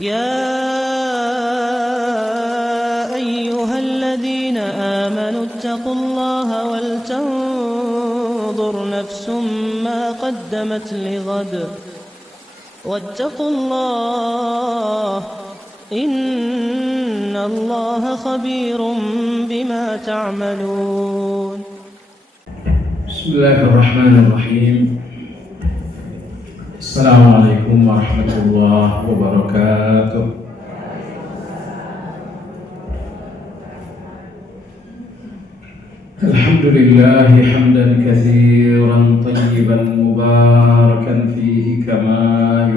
يا أيها الذين آمنوا اتقوا الله ولتنظر نفس ما قدمت لغد واتقوا الله إن الله خبير بما تعملون. بسم الله الرحمن الرحيم. السلام عليكم ورحمة الله وبركاته. الحمد لله حمدا كثيرا طيبا مباركا فيه كما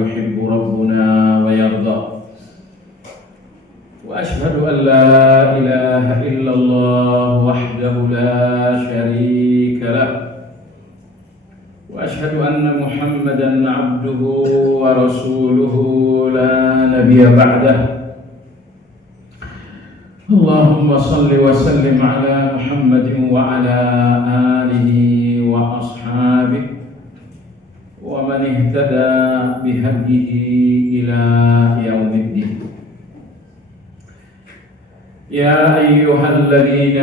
يحب ربنا ويرضى، وأشهد أن لا إله إلا الله وحده لا شريك له، وأشهد أن محمدًا عبده ورسوله لا نبي بعده. اللهم صل وسلم على محمد وعلى آله وأصحابه ومن اهتدى بهديه إلى يوم الدين. يا أيها الذين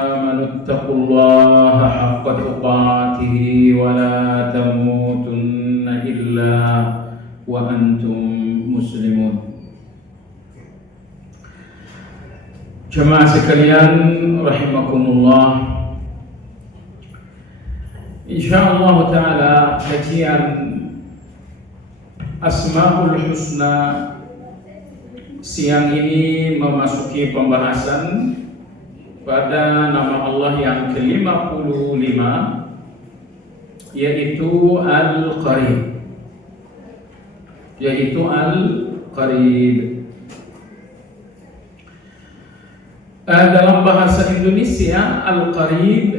آمنوا اتقوا الله حق تقاته ولا تموتن إلا وأنتم مسلمون. Jemaah sekalian rahimakumullah, insyaallah taala kajian Asmaul Husna siang ini memasuki pembahasan pada nama Allah yang ke-55, yaitu Al-Qarib. Dalam bahasa Indonesia, Al-Qarib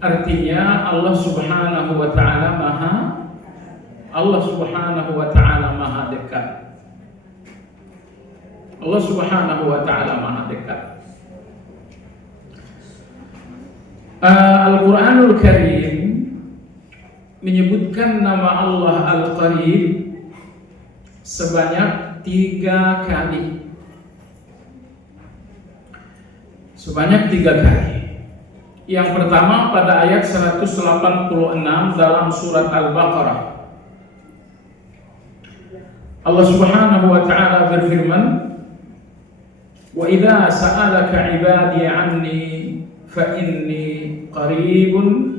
artinya Allah Subhanahu wa taala maha dekat. Allah Subhanahu wa taala maha dekat. Al-Qur'anul Karim menyebutkan nama Allah Al-Qarib sebanyak 3 kali. Yang pertama pada ayat 186 dalam surat Al-Baqarah. Allah Subhanahu wa taala berfirman, "Wa idza sa'alaka 'ibadi 'anni fa inni qaribun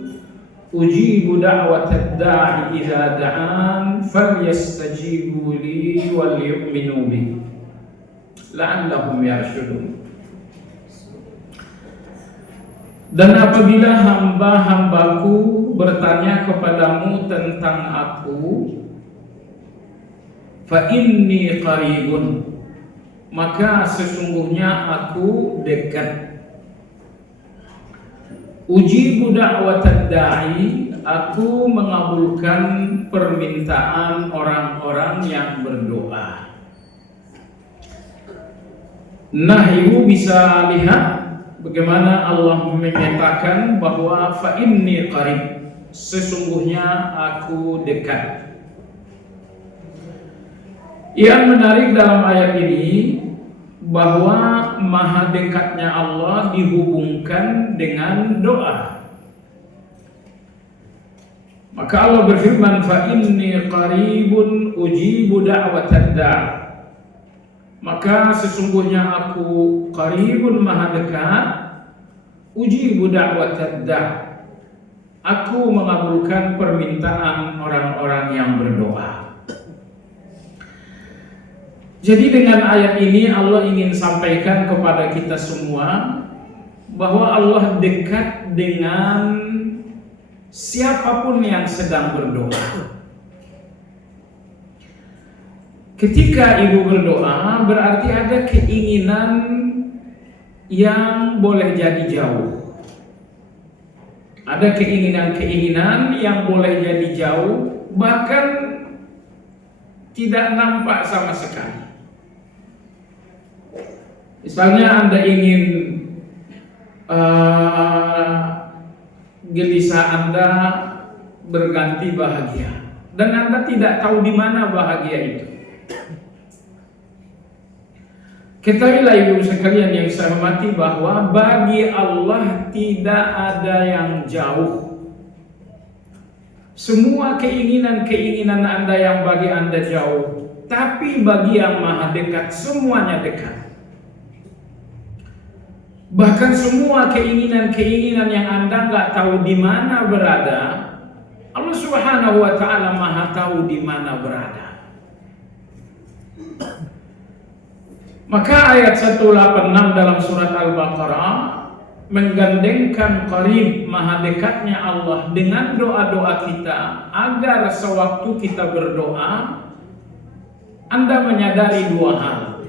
ujibu da'watad da'i idza da'an falyastajibu li wal yu'minu bi la'allahum yarshudun." Dan apabila hamba-hambaku bertanya kepadamu tentang aku, fa inni qaribun, maka sesungguhnya aku dekat. Ujibu da'watad da'i, aku mengabulkan permintaan orang-orang yang berdoa. Nah, ibu bisa lihat bagaimana Allah menyatakan bahwa fa inni qarib, sesungguhnya aku dekat. Yang menarik dalam ayat ini bahwa maha dekatnya Allah dihubungkan dengan doa. Maka Allah berfirman, fa inni qaribun ujibu da'watad da'. Maka sesungguhnya aku qaribun maha dekat, ujibu da'watad da', aku mengabulkan permintaan orang-orang yang berdoa. Jadi dengan ayat ini Allah ingin sampaikan kepada kita semua bahwa Allah dekat dengan siapapun yang sedang berdoa. Ketika ibu berdoa, berarti ada keinginan yang boleh jadi jauh. Ada keinginan-keinginan yang boleh jadi jauh, bahkan tidak nampak sama sekali. Misalnya Anda ingin gelisah Anda berganti bahagia, dan Anda tidak tahu di mana bahagia itu. Ketahuilah ibu sekalian yang saya hormati bahwa bagi Allah tidak ada yang jauh. Semua keinginan-keinginan Anda yang bagi Anda jauh, tapi bagi yang maha dekat semuanya dekat. Bahkan semua keinginan-keinginan yang Anda nggak tahu di mana berada, Allah Subhanahu wa Ta'ala maha tahu di mana berada. Maka ayat 186 dalam surat Al-Baqarah menggandengkan qarib, maha dekatnya Allah dengan doa-doa kita, agar sewaktu kita berdoa Anda menyadari dua hal.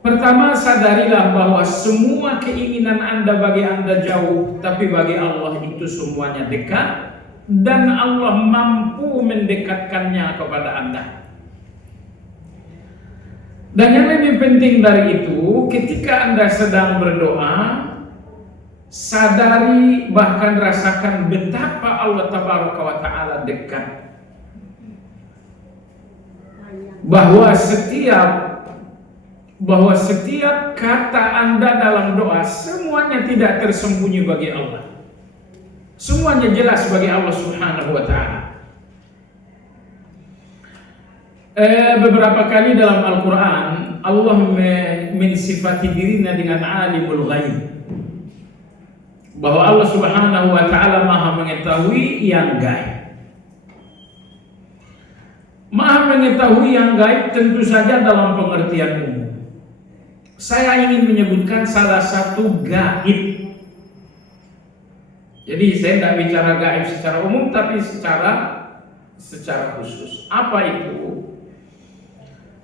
Pertama, sadarilah bahwa semua keinginan Anda bagi Anda jauh, tapi bagi Allah itu semuanya dekat, dan Allah mampu mendekatkannya kepada Anda. Dan yang lebih penting dari itu, ketika Anda sedang berdoa, sadari bahkan rasakan betapa Allah Tabaraka wa Ta'ala dekat. Bahwa setiap kata Anda dalam doa semuanya tidak tersembunyi bagi Allah. Semuanya jelas bagi Allah Subhanahu wa Ta'ala. Beberapa kali dalam Al-Quran Allah mensifati dirinya dengan alimul ghaib, bahwa Allah Subhanahu wa Ta'ala maha mengetahui yang gaib. Maha mengetahui yang gaib tentu saja dalam pengertian umum. Saya ingin menyebutkan salah satu gaib. Jadi saya tidak bicara gaib secara umum, tapi secara khusus. Apa itu?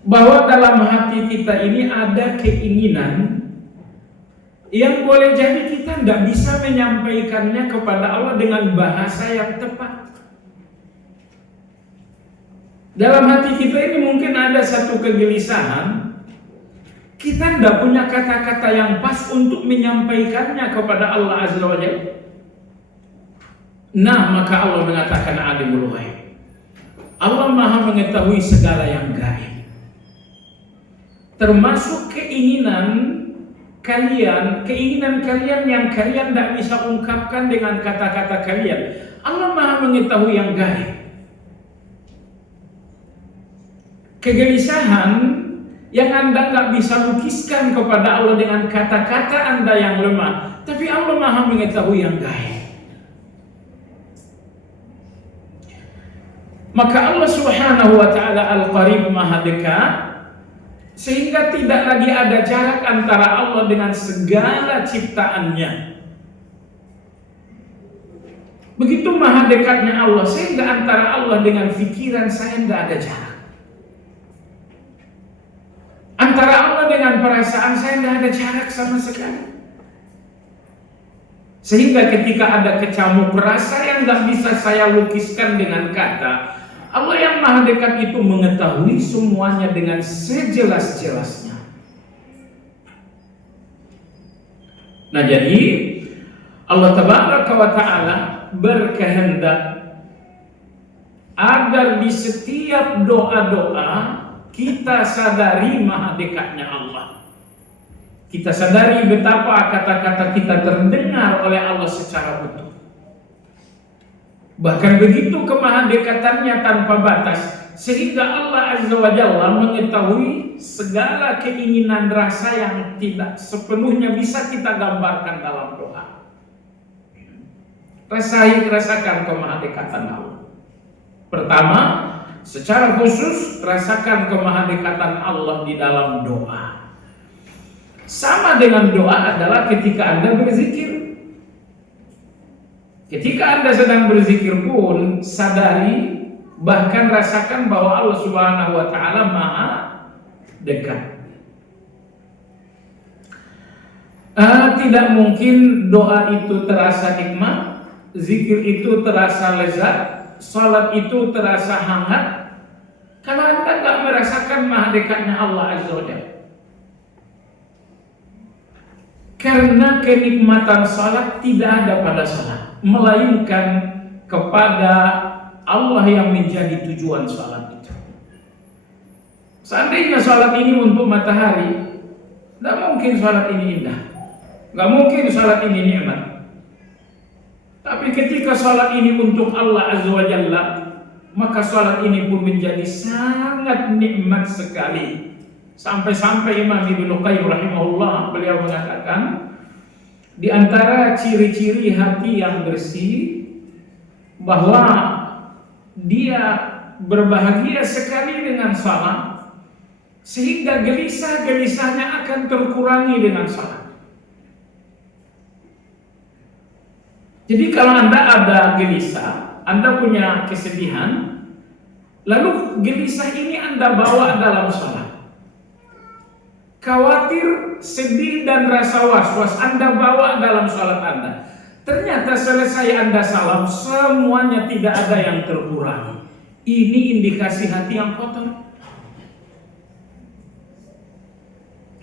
Bahwa dalam hati kita ini ada keinginan yang boleh jadi kita tidak bisa menyampaikannya kepada Allah dengan bahasa yang tepat. Dalam hati kita ini mungkin ada satu kegelisahan, kita tidak punya kata-kata yang pas untuk menyampaikannya kepada Allah Azza wa Jalla. Nah, maka Allah mengatakan alimul ghaib. Allah maha mengetahui segala yang gaib. Termasuk keinginan kalian yang kalian tidak bisa ungkapkan dengan kata-kata kalian. Allah maha mengetahui yang gaib. Kegelisahan yang Anda nggak bisa lukiskan kepada Allah dengan kata-kata Anda yang lemah, tapi Allah maha mengetahui yang gaib. Maka Allah Subhanahu wa Ta'ala Al-Qarib, maha dekat, sehingga tidak lagi ada jarak antara Allah dengan segala ciptaannya. Begitu maha dekatnya Allah, sehingga antara Allah dengan pikiran saya tidak ada jarak. Antara Allah dengan perasaan saya tidak ada jarak sama sekali. Sehingga ketika ada kecamuk rasa yang tidak bisa saya lukiskan dengan kata, Allah yang maha dekat itu mengetahui semuanya dengan sejelas-jelasnya. Nah, jadi Allah Tabaraka wa Ta'ala berkehendak agar di setiap doa-doa kita sadari maha dekatnya Allah. Kita sadari betapa kata-kata kita terdengar oleh Allah secara utuh. Bahkan begitu kemahadekatannya tanpa batas, sehingga Allah Azza wa Jalla mengetahui segala keinginan rasa yang tidak sepenuhnya bisa kita gambarkan dalam doa. Rasakan kemahadekatan Allah. Pertama, secara khusus rasakan kemahadekatan Allah di dalam doa. Sama dengan doa adalah ketika Anda berzikir. Ketika Anda sedang berzikir pun sadari, bahkan rasakan bahwa Allah Subhanahu wa Ta'ala maha dekat. Tidak mungkin doa itu terasa nikmat, zikir itu terasa lezat, salat itu terasa hangat, karena Anda tidak merasakan maha dekatnya Allah Azza wa Jalla. Karena kenikmatan salat tidak ada pada salat, melainkan kepada Allah yang menjadi tujuan salat itu. Seandainya sholat ini untuk matahari, tidak mungkin sholat ini indah, nggak mungkin sholat ini nikmat. Tapi ketika sholat ini untuk Allah Azza wa Jalla, maka sholat ini pun menjadi sangat nikmat sekali. Sampai-sampai Imam Ibnu Qayyim rahimahullah, beliau mengatakan, di antara ciri-ciri hati yang bersih, bahwa dia berbahagia sekali dengan salat, sehingga gelisah-gelisahnya akan terkurangi dengan salat. Jadi kalau Anda ada gelisah, Anda punya kesedihan, lalu gelisah ini Anda bawa dalam salat. Khawatir, sedih, dan rasa was-was Anda bawa dalam salat Anda. Ternyata selesai Anda salam, semuanya tidak ada yang terkurangi. Ini indikasi hati yang kotor.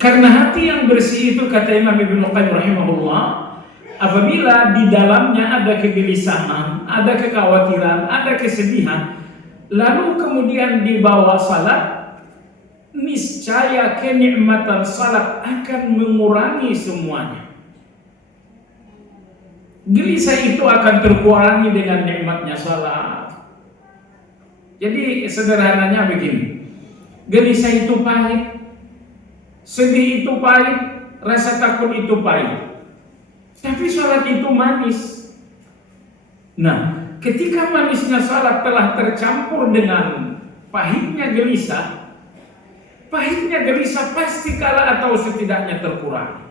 Karena hati yang bersih itu, kata Imam Ibnu Qayyim rahimahullah, apabila di dalamnya ada kegelisahan, ada kekhawatiran, ada kesedihan, lalu kemudian dibawa salat, niscaya kenikmatan salat akan mengurangi semuanya. Gelisah itu akan terkurangi dengan nikmatnya salat. Jadi sederhananya begini, gelisah itu pahit, sedih itu pahit, rasa takut itu pahit, tapi salat itu manis. Nah, ketika manisnya salat telah tercampur dengan pahitnya gelisah, pahitnya gelisah pasti kalah atau setidaknya terkurangi.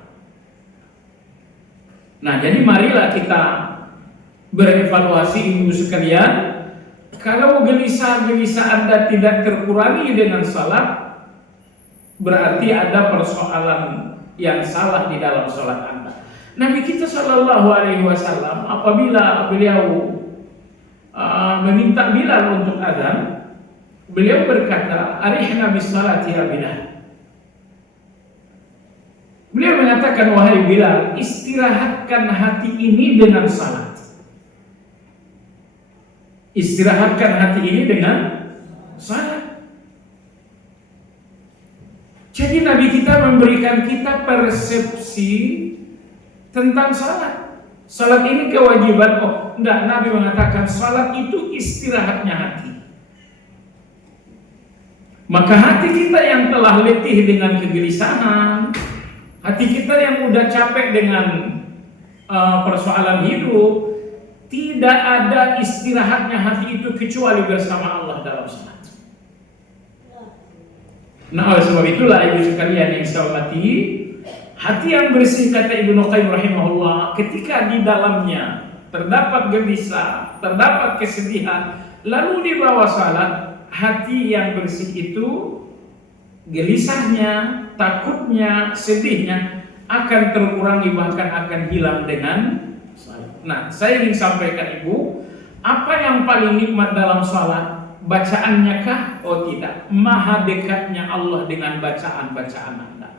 Nah, jadi marilah kita berevaluasi ibu sekalian. Kalau gelisah-gelisah Anda tidak terkurangi dengan salat, berarti ada persoalan yang salah di dalam salat Anda. Nabi kita Shallallahu Alaihi Wasallam apabila beliau meminta Bilal untuk azan, beliau berkata, "Arihna bis salati ya Bilal." Beliau mengatakan, "Wahai Bilal, istirahatkan hati ini dengan salat." Istirahatkan hati ini dengan salat. Jadi Nabi kita memberikan kita persepsi tentang salat. Salat ini kewajiban. Oh, enggak, Nabi mengatakan salat itu istirahatnya hati. Maka hati kita yang telah letih dengan kegelisahan, hati kita yang udah capek dengan persoalan hidup, tidak ada istirahatnya hati itu kecuali bersama Allah dalam salat. Nah, oleh sebab itulah ibu sekalian yang saya hormati, hati yang bersih, kata Ibnu Qayyim rahimahullah, ketika di dalamnya terdapat gelisah, terdapat kesedihan, lalu dibawa salat, hati yang bersih itu gelisahnya, takutnya, sedihnya akan terkurangi, bahkan akan hilang dengan salat. Nah, saya ingin sampaikan ibu, apa yang paling nikmat dalam salat? Bacaannya kah? Oh tidak, maha dekatnya Allah dengan bacaan-bacaan Anda.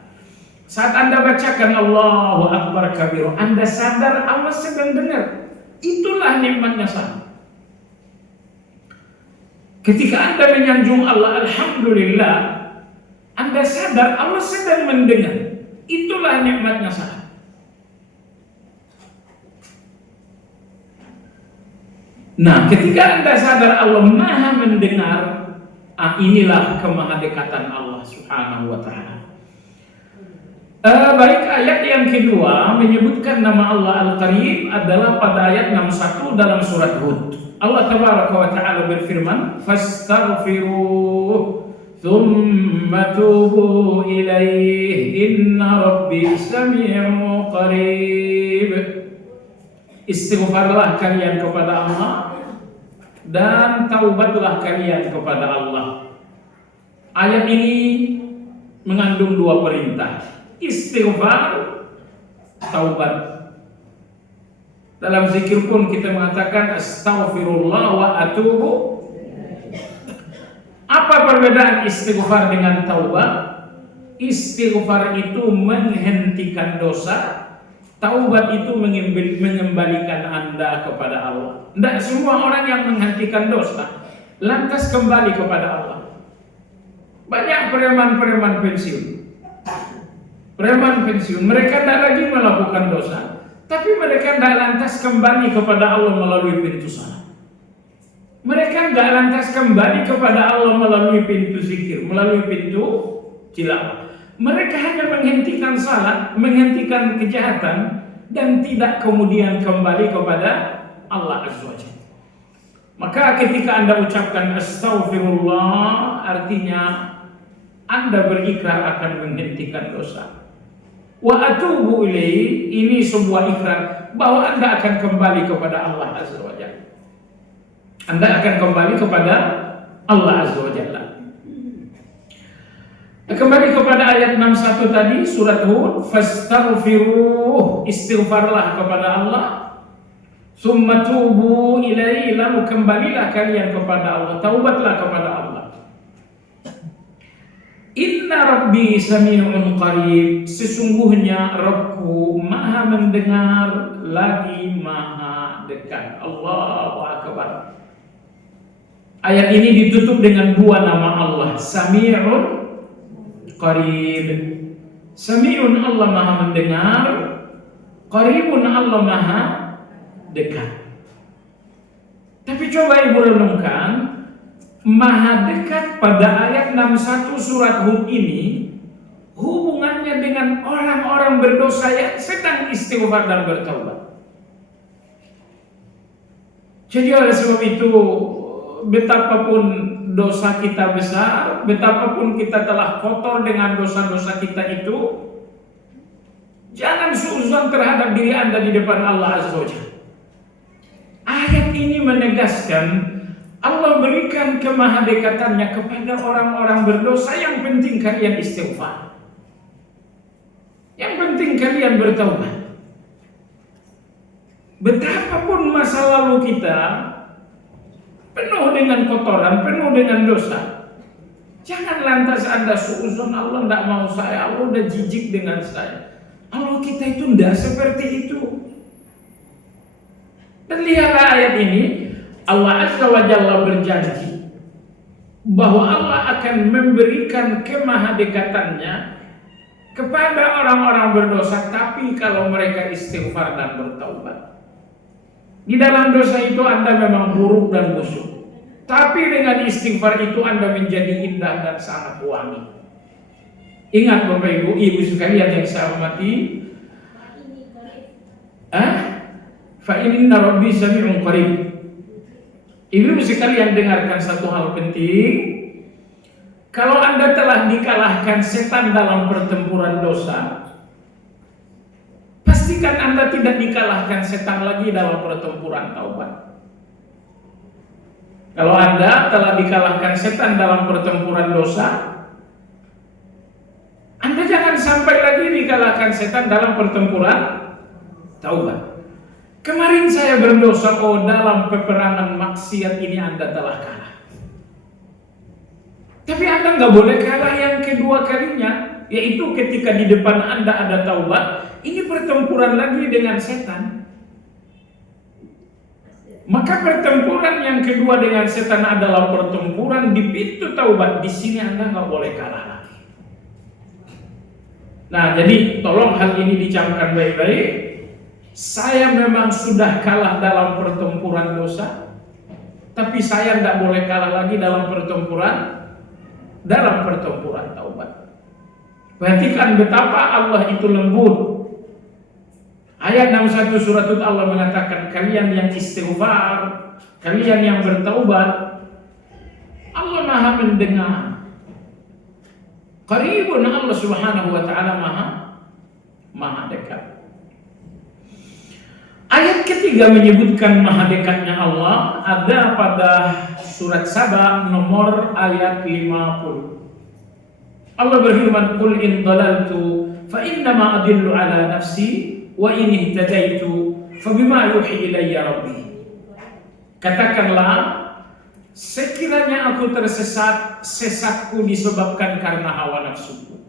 Saat Anda bacakan Allahu Akbar kabir, Anda sadar Allah sedang dengar. Itulah nikmatnya salat. Ketika Anda menyanjung Allah, Alhamdulillah, Anda sadar Allah sedang mendengar. Itulah nikmatnya salat. Nah, ketika Anda sadar Allah maha mendengar, inilah kemahadekatan Allah subhanahu wa ta'ala. Baik, ayat yang kedua menyebutkan nama Allah Al-Qarib adalah pada ayat 61 dalam surat Hud. Allah tabaraka wa ta'ala berfirman, "Fastaghfiruh thumma tubu ilaih inna rabbi sami'un qarib." Istighfarlah kalian kepada Allah dan taubatlah kalian kepada Allah. Ayat ini mengandung dua perintah, istighfar, taubat. Dalam zikir pun kita mengatakan astaghfirullah wa atubu. Apa perbedaan istighfar dengan taubat? Istighfar itu menghentikan dosa, taubat itu mengembalikan Anda kepada Allah. Tidak semua orang yang menghentikan dosa lantas kembali kepada Allah. Banyak preman-preman pensiun. Preman pensiun, mereka tidak lagi melakukan dosa, tapi mereka tidak lantas kembali kepada Allah melalui pintu salat. Mereka tidak lantas kembali kepada Allah melalui pintu zikir, melalui pintu tilawah. Mereka hanya menghentikan salat, menghentikan kejahatan, dan tidak kemudian kembali kepada Allah Azza wa Jalla. Maka ketika Anda ucapkan astaghfirullah, artinya Anda berikrar akan menghentikan dosa. Wa atubu ilaihi, ini sebuah ikrar bahwa Anda akan kembali kepada Allah Azza wa Jalla. Anda akan kembali kepada Allah Azza wa Jalla. Kembali kepada ayat 61 tadi surat Hud, fastaghfiruh, istighfarlah kepada Allah. Summa tubu ilaihi, lalu kembalilah kalian kepada Allah, taubatlah kepada Allah. Inna rabbi sami'un qarib, sesungguhnya Rabbku maha mendengar lagi maha dekat. Allahu akbar. Ayat ini ditutup dengan dua nama Allah, Sami'un qarib. Sami'un Allah maha mendengar, qaribun Allah maha dekat. Tapi coba ibu renungkan, maha dekat pada ayat 61 surat Hud ini hubungannya dengan orang-orang berdosa yang sedang istighfar dan bertaubat. Jadi oleh sebab itu, betapapun dosa kita besar, betapapun kita telah kotor dengan dosa-dosa kita itu, jangan suuzon terhadap diri Anda di depan Allah Azza wa Jalla. Ayat ini menegaskan Allah berikan kemahadekatannya kepada orang-orang berdosa. Yang penting kalian istighfar, yang penting kalian bertaubat. Betapapun masa lalu kita penuh dengan kotoran, penuh dengan dosa, jangan lantas Anda suuzon Allah tidak mau saya, Allah udah jijik dengan saya. Allah kita itu tidak seperti itu. Dan lihatlah ayat ini, Allah Azza wa Jalla berjanji bahwa Allah akan memberikan kemahadekatannya kepada orang-orang berdosa, tapi kalau mereka istighfar dan bertaubat. Di dalam dosa itu Anda memang buruk dan busuk, tapi dengan istighfar itu Anda menjadi indah dan sangat wangi. Ingat Bapak Ibu sekalian yang saya hormati, fa inna rabbi sami'un qarib. Ibu sekalian dengarkan satu hal penting. Kalau Anda telah dikalahkan setan dalam pertempuran dosa, pastikan Anda tidak dikalahkan setan lagi dalam pertempuran taubat. Kalau Anda telah dikalahkan setan dalam pertempuran dosa, Anda jangan sampai lagi dikalahkan setan dalam pertempuran taubat. Kemarin saya berdosa, dalam peperangan maksiat ini Anda telah kalah. Tapi Anda nggak boleh kalah yang kedua kalinya, yaitu ketika di depan Anda ada taubat. Ini pertempuran lagi dengan setan. Maka pertempuran yang kedua dengan setan adalah pertempuran di pintu taubat. Di sini Anda nggak boleh kalah lagi. Nah, jadi tolong hal ini dicamkan baik-baik. Saya memang sudah kalah dalam pertempuran dosa, tapi saya tidak boleh kalah lagi dalam pertempuran taubat. Perhatikan betapa Allah itu lembut. Ayat 61 surat Hud Allah mengatakan, kalian yang istighfar, kalian yang bertaubat, Allah maha mendengar. Qaribun, Allah subhanahu wa ta'ala maha dekat. Ayat ketiga menyebutkan maha dekatnya Allah ada pada surat Saba nomor ayat 50. Allah berfirman, qul in dalaltu fa innama adillu ala nafsi wa in ihtadaitu fa bima yuhi ilayya rabbi. Katakanlah, sekiranya aku tersesat, sesatku disebabkan karena hawa nafsuku.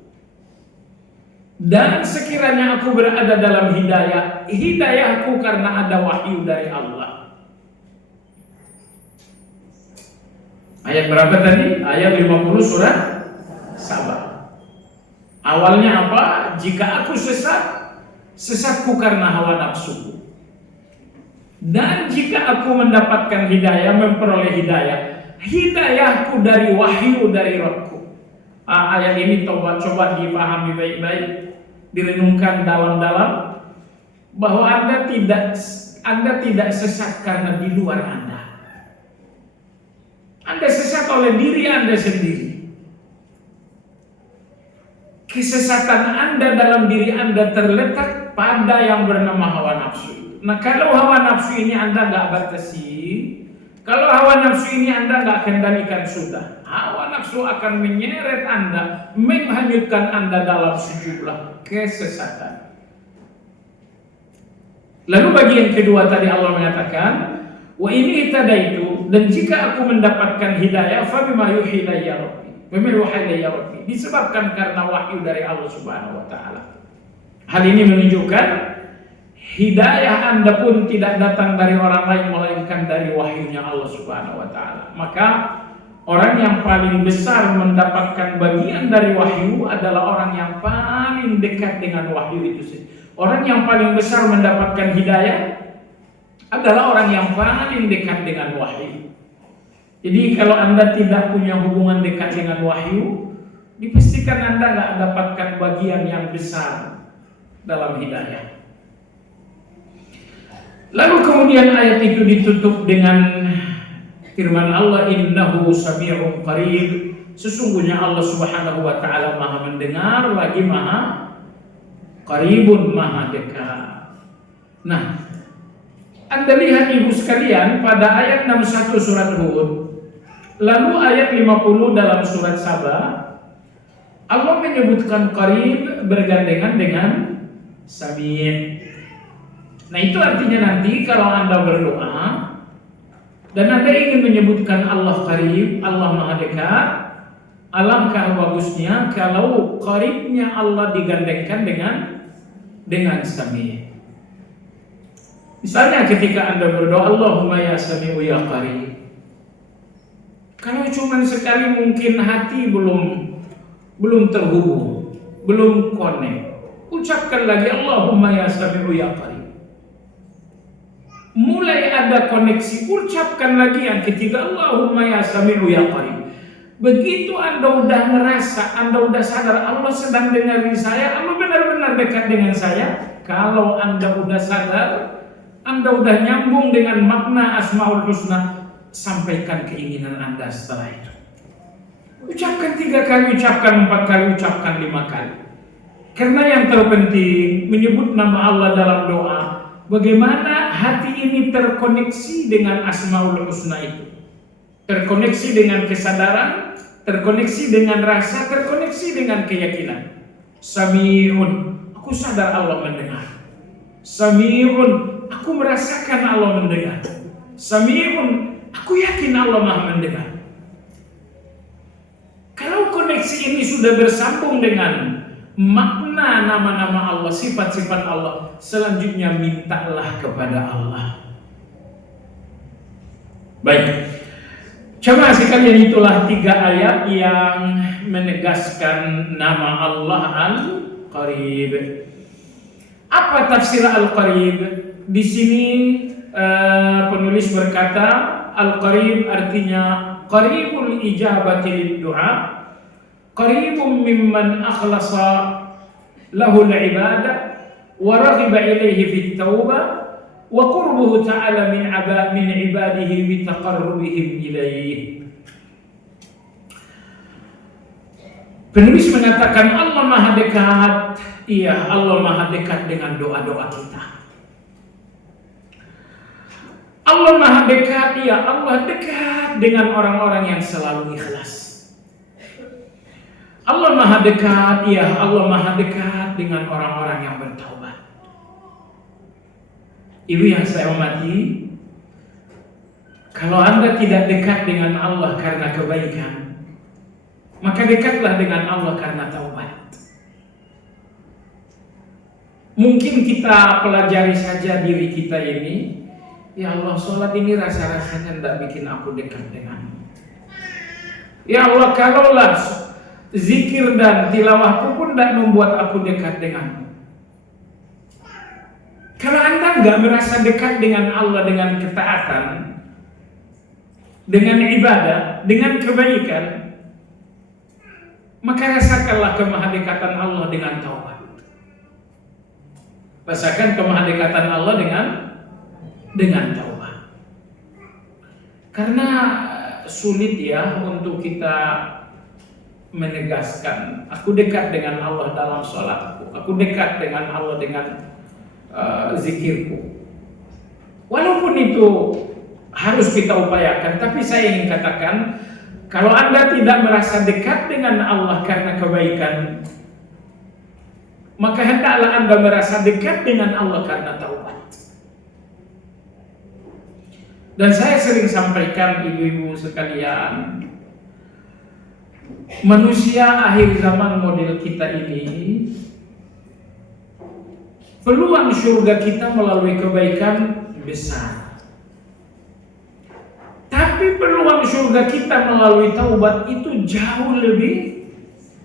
Dan sekiranya aku berada dalam hidayah, hidayahku karena ada wahyu dari Allah. Ayat berapa tadi? Ayat 50 surat sabar. Awalnya apa? Jika aku sesat, sesatku karena hawa nafsuku. Dan jika aku mendapatkan hidayah, memperoleh hidayah, hidayahku dari wahyu dari Rabbku. Ayat ini coba dipahami baik-baik, direnungkan dalam-dalam, bahwa Anda tidak sesat karena di luar Anda. Anda sesat oleh diri Anda sendiri. Kesesatan Anda dalam diri Anda terletak pada yang bernama hawa nafsu. Nah, kalau hawa nafsu ini Anda nggak batasi, kalau hawa nafsu ini Anda nggak kendalikan, sudah, hawa nafsu akan menyeret Anda, menghanyutkan Anda dalam sejumlah kesesatan. Lalu bagian kedua tadi Allah mengatakan, wa ini tadaitu, dan jika aku mendapatkan hidayah, fa bima yuhi ilayya rabbi, bima yuhi ilayya rabbi, disebabkan karena wahyu dari Allah Subhanahu wa taala. Hal ini menunjukkan hidayah Anda pun tidak datang dari orang lain melainkan dari wahyunya Allah Subhanahu wa taala. Maka orang yang paling besar mendapatkan bagian dari wahyu adalah orang yang paling dekat dengan wahyu itu sendiri. Orang yang paling besar mendapatkan hidayah adalah orang yang paling dekat dengan wahyu. Jadi kalau Anda tidak punya hubungan dekat dengan wahyu, dipastikan Anda nggak dapatkan bagian yang besar dalam hidayah. Lalu kemudian ayat itu ditutup dengan firman Allah, innahu sami'un qarib, sesungguhnya Allah Subhanahu wa taala Maha mendengar lagi Maha qaribun, Maha dekat. Nah, Anda lihat ibu sekalian pada ayat 61 surat Hud, lalu ayat 50 dalam surat Saba, Allah menyebutkan qarib bergandengan dengan sami'. Nah, itu artinya nanti kalau Anda berdoa dan Anda ingin menyebutkan Allah qarib, Allah Maha dekat, alangkah bagusnya kalau qaribnya Allah digandengkan dengan sami'. Misalnya ketika Anda berdoa, Allahumma ya sami'u ya qarib, kalau cuma sekali mungkin hati belum terhubung, belum connect, ucapkan lagi Allahumma ya sami'u ya qarib. Mulai ada koneksi, ucapkan lagi yang ketiga, Allahumma ya sami'u ya qarib. Begitu Anda udah ngerasa, Anda udah sadar Allah sedang dengerin saya, Allah benar-benar dekat dengan saya. Kalau Anda udah sadar, Anda udah nyambung dengan makna Asmaul Husna, sampaikan keinginan Anda setelah itu. Ucapkan 3 kali, ucapkan 4 kali, ucapkan 5 kali. Karena yang terpenting menyebut nama Allah dalam doa, bagaimana hati ini terkoneksi dengan Asmaul Husna itu, terkoneksi dengan kesadaran, terkoneksi dengan rasa, terkoneksi dengan keyakinan. Sami'un, aku sadar Allah mendengar. Sami'un, aku merasakan Allah mendengar. Sami'un, aku yakin Allah Maha mendengar. Kalau koneksi ini sudah bersambung dengan makna nama-nama Allah, sifat-sifat Allah, selanjutnya mintalah kepada Allah. Baik, coba sekalian, itulah 3 ayat yang menegaskan nama Allah Al-Qarib. Apa tafsir Al-Qarib? Di sini penulis berkata Al-Qarib artinya qaribul ijabati lid-du'a, qaribun mimman akhlasa lahu al-ibadah wa raghiba ilayhi fit taubah wa qurbuhu ta'ala min ibadihi bi taqarrubihim ilayhi. Penulis mengatakan Allah Maha dekat. Iya, Allah Maha dekat dengan doa-doa kita. Allah Maha dekat, iya, Allah dekat dengan orang-orang yang selalu ikhlas. Allah Maha dekat, iya, Allah Maha dekat dengan orang-orang yang bertaubat. Ibu yang saya hormati, kalau Anda tidak dekat dengan Allah karena kebaikan, maka dekatlah dengan Allah karena taubat. Mungkin kita pelajari saja diri kita ini. Ya Allah, sholat ini rasa-rasanya tidak bikin aku dekat denganmu. Ya Allah, kalaulah zikir dan tilawahku pun tidak membuat aku dekat denganmu. Kalau Anda nggak merasa dekat dengan Allah dengan ketaatan, dengan ibadah, dengan kebaikan, maka rasakanlah kemahadekatan Allah dengan taubat. Rasakan kemahadekatan Allah dengan taubat. Karena sulit ya untuk kita menegaskan, aku dekat dengan Allah dalam sholatku, aku dekat dengan Allah dengan zikirku. Walaupun itu harus kita upayakan, tapi saya ingin katakan, kalau Anda tidak merasa dekat dengan Allah karena kebaikan, maka hendaklah Anda merasa dekat dengan Allah karena taubat. Dan saya sering sampaikan ibu-ibu sekalian, manusia akhir zaman model kita ini, peluang surga kita melalui kebaikan besar. Tapi peluang surga kita melalui taubat itu jauh lebih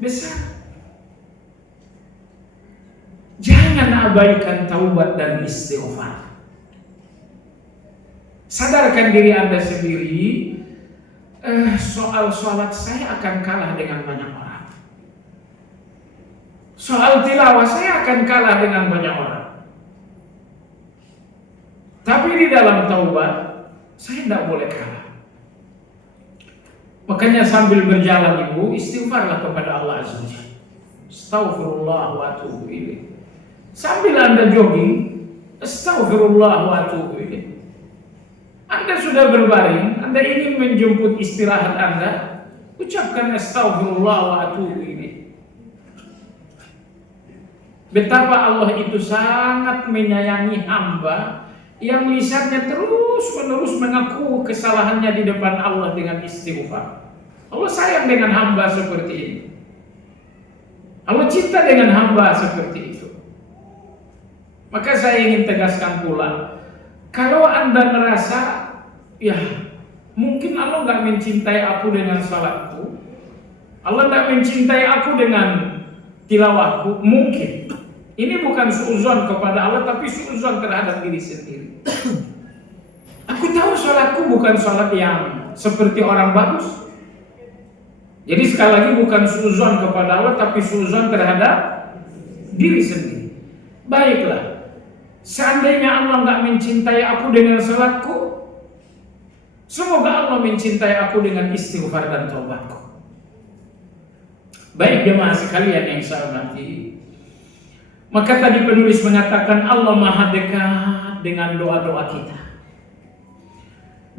besar. Jangan abaikan taubat dan istighfar. Sadarkan diri Anda sendiri, soal sholat saya akan kalah dengan banyak orang. Soal tilawah saya akan kalah dengan banyak orang. Tapi di dalam taubat, saya tidak boleh kalah. Makanya sambil berjalan ibu, istighfarlah kepada Allah Azza wa Jalla. Astaghfirullah wa atubu ilaih. Sambil Anda jogging, astaghfirullah wa atubu ilaih. Anda sudah berbaring, Anda ingin menjemput istirahat Anda, ucapkan astaghfirullah wa atubu ilaih. Betapa Allah itu sangat menyayangi hamba yang lisannya terus-menerus mengaku kesalahannya di depan Allah dengan istighfar. Allah sayang dengan hamba seperti ini. Allah cinta dengan hamba seperti itu. Maka saya ingin tegaskan pula, kalau Anda merasa, ya mungkin Allah nggak mencintai aku dengan salatku, Allah nggak mencintai aku dengan tilawahku, mungkin. Ini bukan suudzon kepada Allah, tapi suudzon terhadap diri sendiri. Aku tahu salatku bukan salat yang seperti orang bagus. Jadi sekali lagi bukan suudzon kepada Allah, tapi suudzon terhadap diri sendiri. Baiklah, seandainya Allah nggak mencintai aku dengan salatku, semoga Allah mencintai aku dengan istighfar dan taubatku. Baik jemaah sekalian yang saya hormati, maka tadi penulis mengatakan Allah maha dekat dengan doa-doa kita.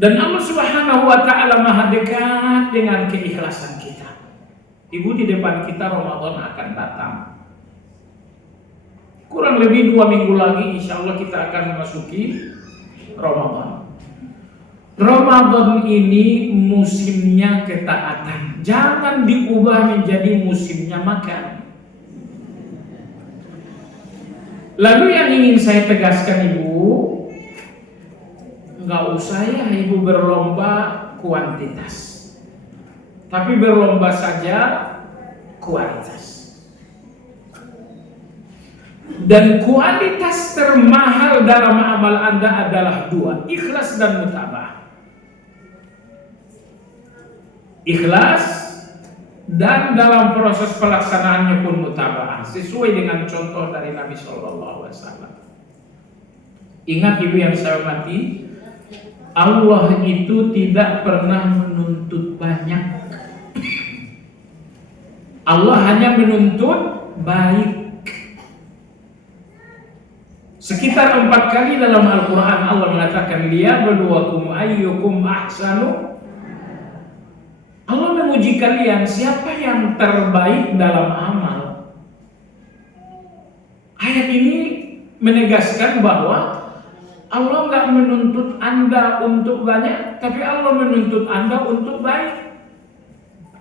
Dan Allah Subhanahu wa ta'ala maha dekat dengan keikhlasan kita. Ibu, di depan kita Ramadan akan datang. Kurang lebih 2 minggu lagi insya Allah kita akan memasuki Ramadan. Ramadan ini musimnya ketaatan. Jangan diubah menjadi musimnya makan. Lalu yang ingin saya tegaskan ibu, nggak usah ya ibu berlomba kuantitas, tapi berlomba saja kualitas. Dan kualitas termahal dalam amal Anda adalah 2, ikhlas dan mutabah. Ikhlas dan dalam proses pelaksanaannya pun mutaba'ah sesuai dengan contoh dari Nabi Shallallahu Alaihi Wasallam. Ingat ibu yang saya hormati, Allah itu tidak pernah menuntut banyak. Allah hanya menuntut baik. Sekitar 4 kali dalam Al-Quran Allah mengatakan liyabluwakum ayyukum ahsanu. Allah menguji kalian siapa yang terbaik dalam amal. Ayat ini menegaskan bahwa Allah nggak menuntut Anda untuk banyak, tapi Allah menuntut Anda untuk baik.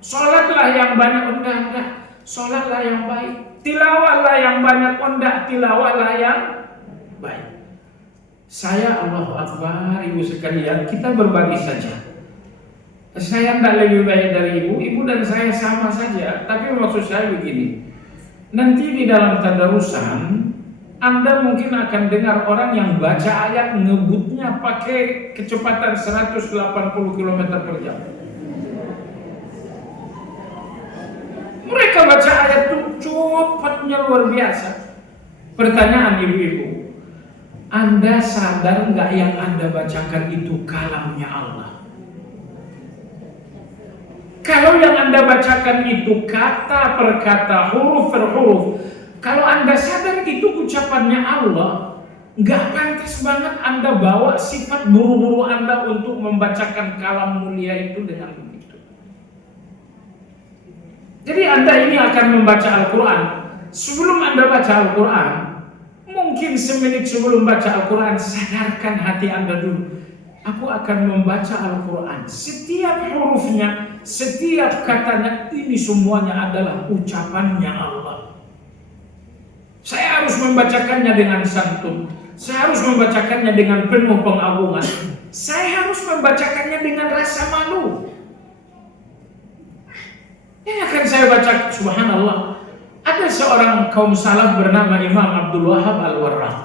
Sholatlah yang banyak, enggak. Sholatlah yang baik. Tilawahlah yang banyak, enggak. Tilawahlah yang baik. Saya Allahu Akbar, ibu sekalian, kita berbagi saja. Saya tidak lebih baik dari ibu dan saya sama saja. Tapi maksud saya begini, nanti di dalam tadarusan Anda mungkin akan dengar orang yang baca ayat ngebutnya pakai kecepatan 180 km per jam. Mereka baca ayat itu cepatnya luar biasa. Pertanyaan ibu-ibu, Anda sadar nggak yang Anda bacakan itu kalamnya Allah? Kalau yang Anda bacakan itu kata per kata, huruf per huruf, kalau Anda sadar itu ucapannya Allah, nggak pantas banget Anda bawa sifat buru-buru Anda untuk membacakan kalam mulia itu dengan begitu. Jadi Anda ini akan membaca Al-Quran. Sebelum Anda baca Al-Quran, mungkin semenit sebelum baca Al-Quran, sadarkan hati Anda dulu. Aku akan membaca Al-Quran. Setiap hurufnya, setiap katanya, ini semuanya adalah ucapannya Allah. Saya harus membacakannya dengan santun. Saya harus membacakannya dengan penuh pengagungan. Saya harus membacakannya dengan rasa malu. Yang akan saya baca, subhanallah, ada seorang kaum salaf bernama Imam Abdul Wahab Al-Warraq.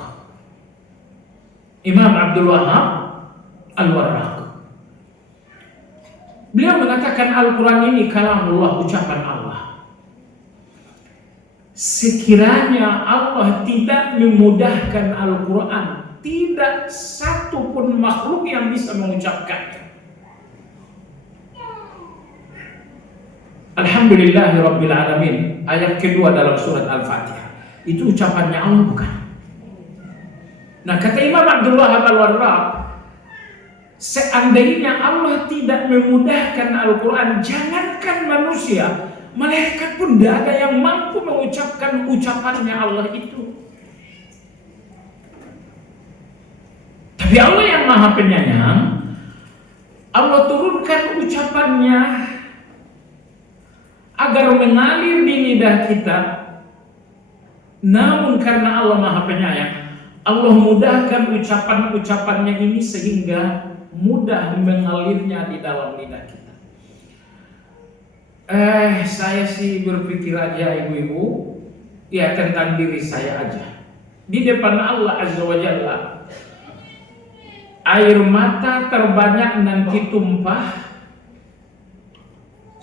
Imam Abdul Wahab Al-Warraq. Beliau mengatakan Al-Quran ini kalamullah, ucapan Allah. Sekiranya Allah tidak memudahkan Al-Quran, tidak satu pun makhluk yang bisa mengucapkannya. Alhamdulillahirabbil alamin, ayat kedua dalam surat Al-Fatihah. Itu ucapannya Allah, bukan? Nah, kata Imam Abdul Wahab Al-Warraq, seandainya Allah tidak memudahkan Al-Quran, jangankan manusia, malaikat pun tidak ada yang mampu mengucapkan ucapannya Allah itu. Tapi Allah yang Maha Penyayang, Allah turunkan ucapannya agar mengalir di lidah kita. Namun karena Allah Maha Penyayang, Allah mudahkan ucapan-ucapannya ini sehingga mudah mengalirnya di dalam lidah kita. Saya sih berpikir aja ibu-ibu, ya tentang diri saya aja. Di depan Allah Azza wa Jalla, air mata terbanyak nanti tumpah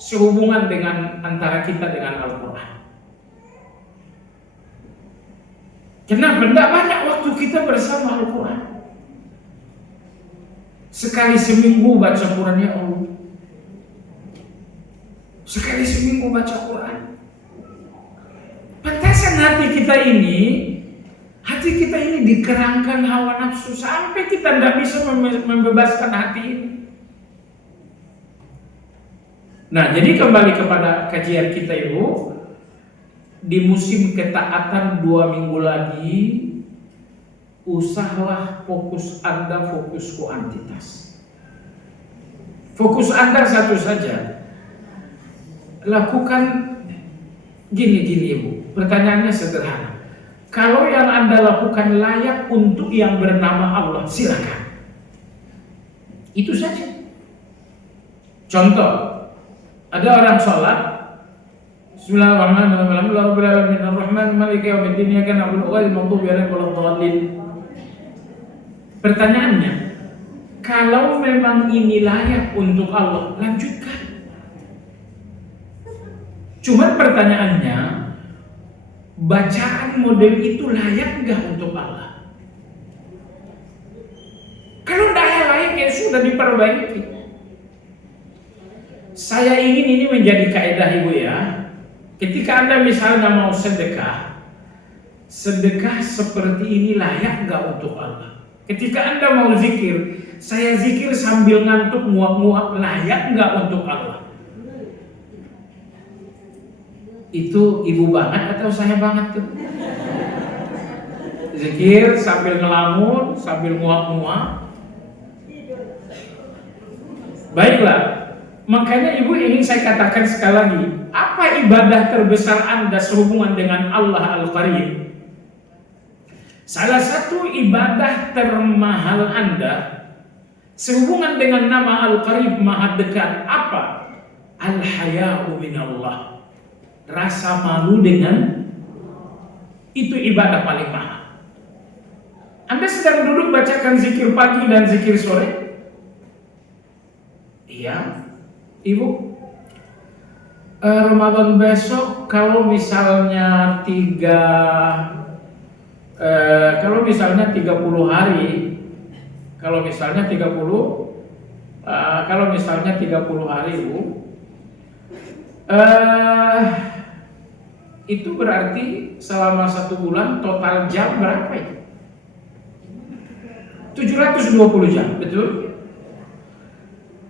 sehubungan dengan antara kita dengan Al-Quran. Kenapa? Tidak banyak waktu kita bersama Al-Quran. Sekali seminggu baca Quran, ya Allah. Sekali seminggu baca Quran. Pantasan hati kita ini dikerangkan hawa nafsu sampai kita tidak bisa membebaskan hati ini. Nah, jadi kembali kepada kajian kita ibu, di musim ketaatan 2 minggu lagi, usahalah fokus Anda fokus kuantitas. Fokus Anda satu saja. Lakukan gini ibu. Pertanyaannya sederhana. Kalau yang Anda lakukan layak untuk yang bernama Allah, silakan. Itu saja. Contoh, ada orang sholat, Bismillahirrahmanirrahim, Ar-Rahman Maliki Yaumiddin, Iyyaka na'budu wa iyyaka nasta'in. Pertanyaannya, kalau memang ini layak untuk Allah, lanjutkan. Cuman pertanyaannya, bacaan model itu layak enggak untuk Allah? Kalau tidak layak, ya sudah diperbaiki. Saya ingin ini menjadi kaidah ibu ya. Ketika Anda misalnya mau sedekah seperti ini layak enggak untuk Allah? Ketika Anda mau zikir, saya zikir sambil ngantuk nguap-nguap, layak enggak untuk Allah? Itu ibu banget atau saya banget tuh? Zikir sambil ngelamun, sambil nguap-nguap. Baiklah. Makanya ibu ingin saya katakan sekali lagi, apa ibadah terbesar Anda sehubungan dengan Allah Al-Qarib? Salah satu ibadah termahal Anda Sehubungan dengan nama Al-Qarib, Maha Dekat, apa? Al-Haya'u minallah. Rasa malu dengan itu ibadah paling mahal. Anda sedang duduk bacakan zikir pagi dan zikir sore? Iya, Ibu. Ramadan besok kalau misalnya 30 hari, kalau misalnya 30 hari, Bu, itu berarti selama 1 bulan total jam berapa itu? 720 jam, betul?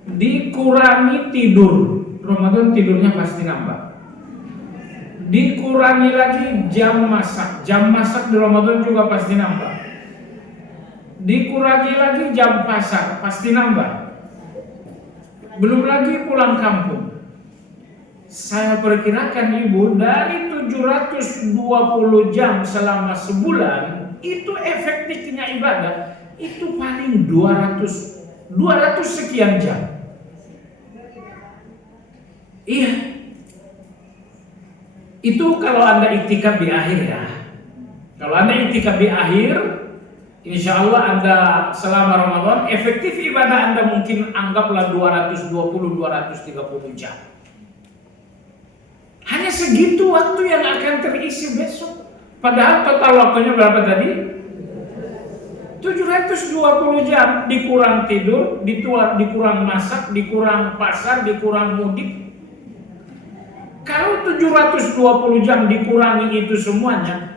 Dikurangi tidur, Ramadan tidurnya pasti nambah. Dikurangi lagi jam masak di Ramadan juga pasti nambah. Dikurangi lagi jam pasar, pasti nambah. Belum lagi pulang kampung. Saya perkirakan Ibu, dari 720 jam selama sebulan, itu efektifnya ibadah, itu paling 200 sekian jam. Iya. Itu kalau Anda iktikaf di akhir ya. Kalau Anda iktikaf di akhir, insya Allah Anda selama Ramadan, efektif ibadah Anda mungkin anggaplah 220-230 jam. Hanya segitu waktu yang akan terisi besok. Padahal total waktunya berapa tadi? 720 jam, dikurang tidur, dikurang masak, dikurang pasar, dikurang mudik. Kalau 720 jam dikurangi itu semuanya,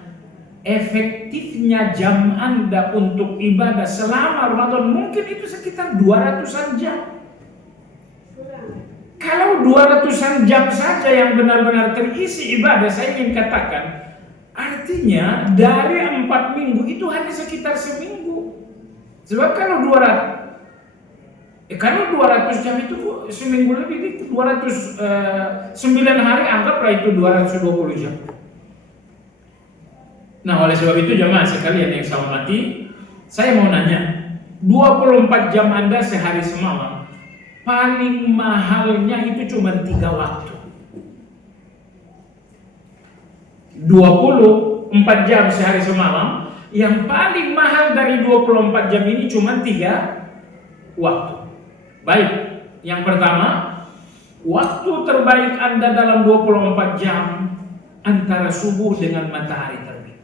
efektifnya jam Anda untuk ibadah selama Ramadan mungkin itu sekitar 200-an jam. Kalau 200-an jam saja yang benar-benar terisi ibadah, saya ingin katakan, artinya dari 4 minggu itu hanya sekitar seminggu. Sebab kalau 200 jam itu seminggu lebih itu 9 hari, anggaplah itu 220 jam. Nah, oleh sebab itu jemaah sekalian yang saya hormati, saya mau nanya, 24 jam Anda sehari semalam, paling mahalnya itu cuma 3 waktu. 24 jam sehari semalam, yang paling mahal dari 24 jam ini cuma 3 waktu. Baik, yang pertama, waktu terbaik Anda dalam 24 jam antara subuh dengan matahari terbit.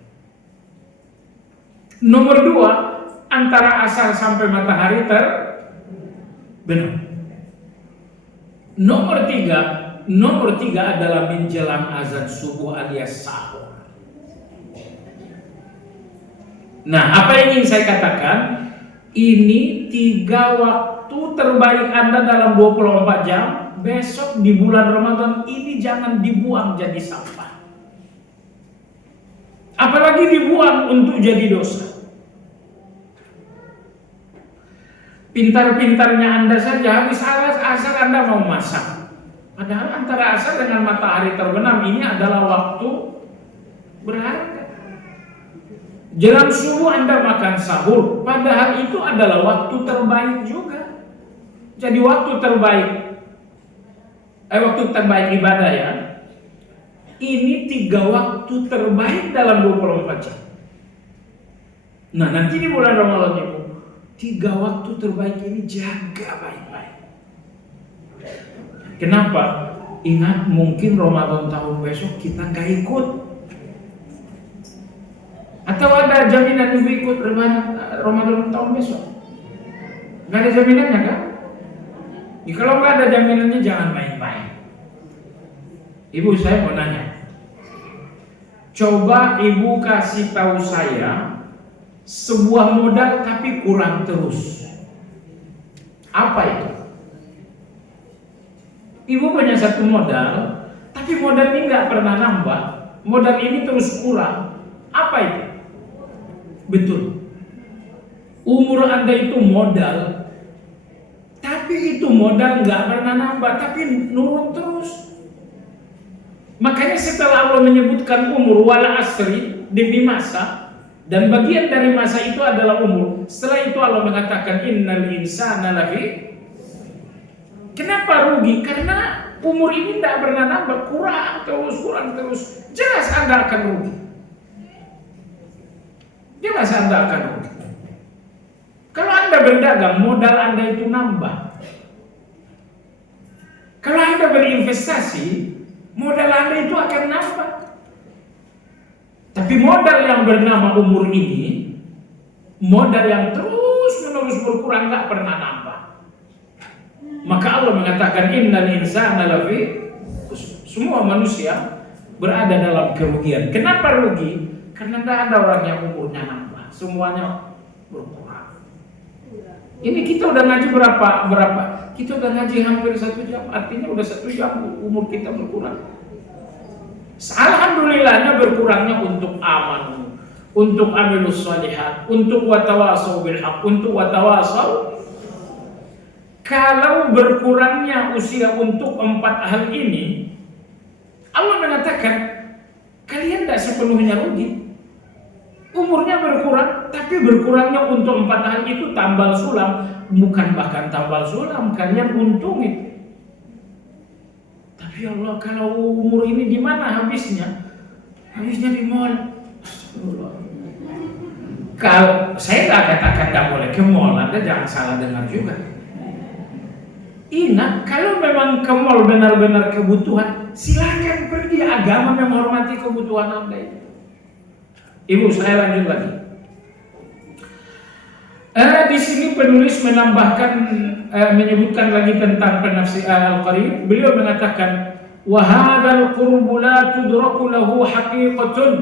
Nomor 2, antara asar sampai matahari terbenam. Nomor 3 adalah menjelang azan subuh alias sahur. Nah, apa yang ingin saya katakan? Ini 3 waktu terbaik Anda dalam 24 jam. Besok di bulan Ramadan ini jangan dibuang jadi sampah. Apalagi dibuang untuk jadi dosa. Pintar-pintarnya Anda saja, habis asar Anda mau masak. Padahal antara asar dengan matahari terbenam ini adalah waktu berharga. Jelang subuh Anda makan sahur, padahal itu adalah waktu terbaik juga. Jadi waktu terbaik ibadah ya. Ini 3 waktu terbaik dalam 24 jam. Nah, nanti di bulan Ramadan itu 3 waktu terbaik ini jaga baik-baik. Kenapa? Ingat, mungkin Ramadan tahun besok kita nggak ikut. Atau ada jaminan Ibu ikut Ramadan tahun besok? Nggak ada jaminannya kan? Ya, kalau nggak ada jaminannya jangan main-main. Ibu, saya mau nanya. Coba Ibu kasih tahu saya sebuah modal tapi kurang terus. Apa itu? Ibu punya satu modal, tapi modal ini nggak pernah nambah. Modal ini terus kurang. Apa itu? Betul. Umur Anda itu modal, tapi itu modal nggak pernah nambah, tapi nurun terus. Makanya setelah Allah menyebutkan umur wala asri, demi masa, Dan bagian dari masa itu adalah umur. Setelah itu Allah mengatakan innal insana lafi. Kenapa rugi? Karena umur ini tidak pernah nambah, kurang terus. Jelas Anda akan rugi. Jelas Anda akan rugi. Kalau Anda berdagang, modal Anda itu nambah. Kalau Anda berinvestasi, modal Anda itu akan nambah. Tapi modal yang bernama umur ini, modal yang terus-menerus berkurang, nggak pernah nambah. Maka Allah mengatakan innal insana lafi, semua manusia berada dalam kerugian. Kenapa rugi? Karena tidak ada orang yang umurnya nambah, semuanya berkurang. Ini kita udah ngaji berapa? Kita udah ngaji hampir 1 jam, artinya udah 1 jam umur kita berkurang. Alhamdulillahnya berkurangnya untuk aman, untuk amilus shalihat, untuk watawasau bil haq, untuk watawasau. Kalau berkurangnya usia untuk 4 hal ini, Allah mengatakan kalian tidak sepenuhnya rugi. Umurnya berkurang, tapi berkurangnya untuk 4 hal itu tambal sulam, bukan bahkan tambal sulam, kalian untung itu. Tapi Allah, kalau umur ini di mana habisnya? Habisnya di mall. Kalau saya nggak katakan nggak boleh ke mall, Anda jangan salah dengar juga. Ingat, kalau memang ke mall benar-benar kebutuhan, silakan pergi. Agama menghormati kebutuhan Anda itu. Ibu, saya lanjut lagi. Di sini penulis menambahkan, menyebutkan lagi tentang penafsir Al-Qarib. Beliau mengatakan, wa hadzal qurbu la tudraku lahu haqiqatun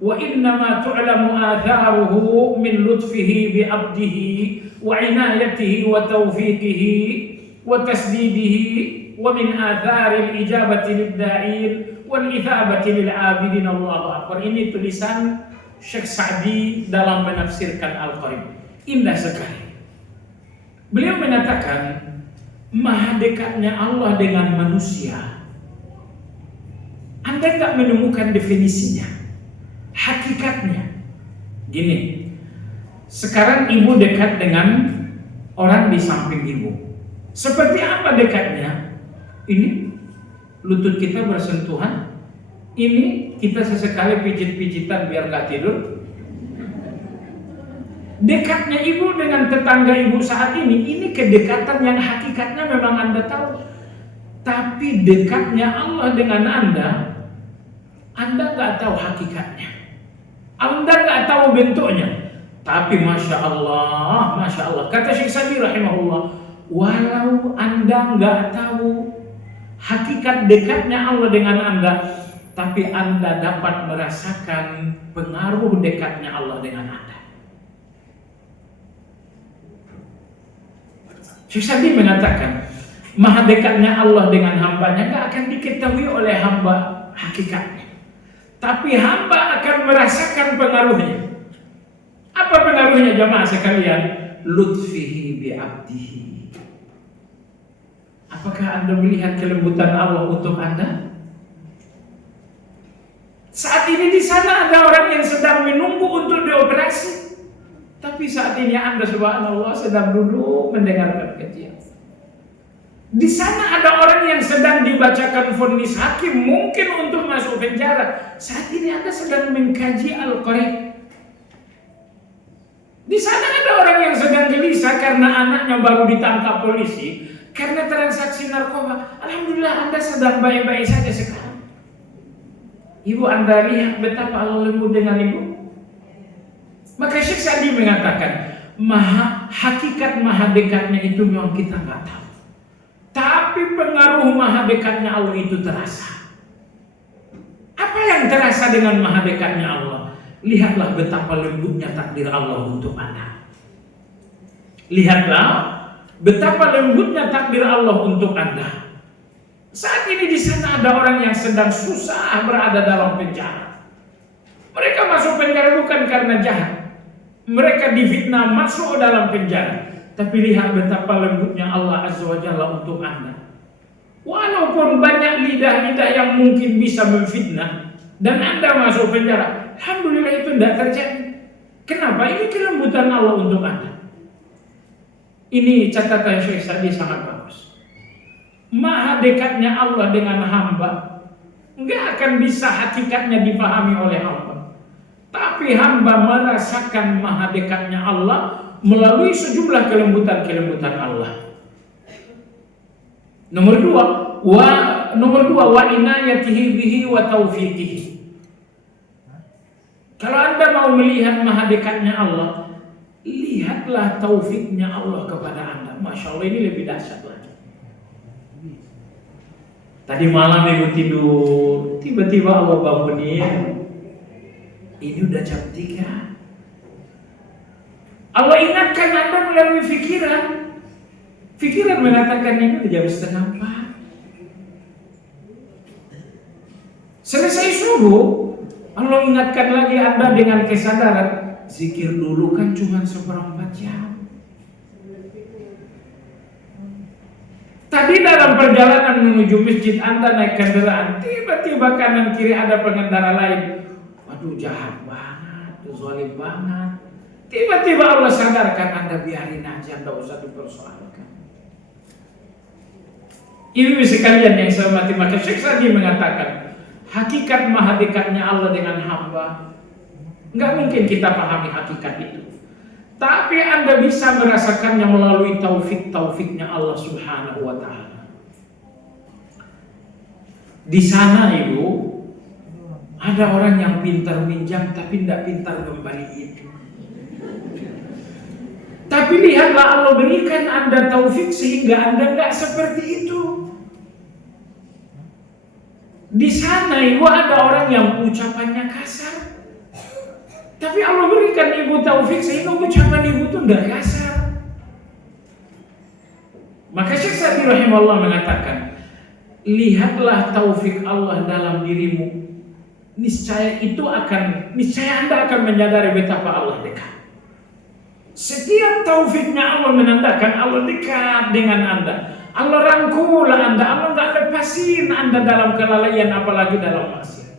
wa innama tu'lamu atharuhu min lutfihi bi 'abdihi wa inayatihi wa tawfiqihi wa tasdidihi wa min atharil ijabati lid-da'in wal ithabati lil 'abidin. Allahu akbar. Ini tulisan Syekh Sa'di dalam menafsirkan Al-Qarib. Indah sekali. Beliau mengatakan maha dekatnya Allah dengan manusia. Anda tak menemukan definisinya, hakikatnya. Gini, sekarang ibu dekat dengan orang di samping ibu. Seperti apa dekatnya? Ini lutut kita bersentuhan. Ini kita sesekali pijit-pijitan biar gak tidur. Dekatnya ibu dengan tetangga ibu saat ini kedekatan yang hakikatnya memang Anda tahu. Tapi dekatnya Allah dengan Anda nggak tahu hakikatnya. Anda nggak tahu bentuknya. Tapi Masya Allah, kata Syekh Sa'di rahimahullah, walau Anda nggak tahu hakikat dekatnya Allah dengan Anda, tapi Anda dapat merasakan pengaruh dekatnya Allah dengan Anda. Syekh Sa'di mengatakan maha dekatnya Allah dengan hambanya gak akan diketahui oleh hamba hakikatnya, tapi hamba akan merasakan pengaruhnya. Apa pengaruhnya jamaah sekalian? Lutfihi bi 'abdihi. Apakah Anda melihat kelembutan Allah untuk Anda? Saat ini di sana ada orang yang sedang menunggu untuk dioperasi. Tapi saat ini Anda subhanallah sedang duduk mendengarkan kajian. Di sana ada orang yang sedang dibacakan vonis hakim mungkin untuk masuk penjara. Saat ini Anda sedang mengkaji Al-Qarib. Di sana ada orang yang sedang gelisah karena anaknya baru ditangkap polisi karena transaksi narkoba. Alhamdulillah Anda sedang baik-baik saja sekarang. Ibu, Anda lihat betapa Allah lembut dengan ibu. Maka Syekh Sa'di mengatakan hakikat maha dekatnya itu memang kita nggak tahu, tapi pengaruh maha dekatnya Allah itu terasa. Apa yang terasa dengan maha dekatnya Allah? Lihatlah betapa lembutnya takdir Allah untuk Anda. Lihatlah betapa lembutnya takdir Allah untuk Anda. Saat ini di sana ada orang yang sedang susah berada dalam penjara. Mereka masuk penjara bukan karena jahat. Mereka difitnah masuk dalam penjara. Tapi lihat betapa lembutnya Allah Azza wa Jalla untuk Anda. Walaupun banyak lidah-lidah yang mungkin bisa memfitnah dan Anda masuk penjara, alhamdulillah itu tidak terjadi. Kenapa? Ini kelembutan Allah untuk Anda. Ini catatan Syekh Sa'di sangat bagus. Maha dekatnya Allah dengan hamba, nggak akan bisa hakikatnya dipahami oleh hamba. Tapi hamba merasakan maha dekatnya Allah melalui sejumlah kelembutan-kelembutan Allah. Nomor dua, wa inayatihi bihi wa taufiqihi. Kalau Anda mau melihat maha dekatnya Allah, lihatlah taufiknya Allah kepada Anda. Masya Allah, ini lebih dahsyat lagi. Tadi malam ibu tidur, tiba-tiba Allah bangunin. Ini udah jam 3. Allah ingatkan Anda melalui pikiran. Pikiran mengatakan ini udah jam 3:30. Selesai subuh, Allah ingatkan lagi Anda dengan kesadaran. Zikir dulu kan cuma 1/4 jam. Tadi dalam perjalanan menuju masjid Anda naik kendaraan, tiba-tiba kanan kiri ada pengendara lain. Waduh, jahat banget, zalim banget. Tiba-tiba Allah sadarkan Anda, biarin aja, Anda usah dipersoalkan. Ibu sekalian yang saya hormati, maka Syekh Sa'di mengatakan, hakikat maha dekatnya Allah dengan hamba, nggak mungkin kita pahami hakikat itu. Tapi Anda bisa merasakannya melalui taufik-taufiknya Allah Subhanahu wa Ta'ala. Di sana Ibu, ada orang yang pintar minjam tapi tidak pintar kembaliin. Tapi lihatlah Allah berikan Anda taufik sehingga Anda nggak seperti itu. Di sana Ibu ada orang yang ucapannya kasar. Tapi Allah berikan ibu taufik sehingga ucapan ibu itu tidak kasar. Maka Syekh Sa'di rahimahullah mengatakan, lihatlah taufik Allah dalam dirimu. Niscaya Anda akan menyadari betapa Allah dekat. Setiap taufiknya Allah menandakan Allah dekat dengan Anda. Allah rangkul Anda, Allah nggak lepasin Anda dalam kelalaian apalagi dalam maksiat.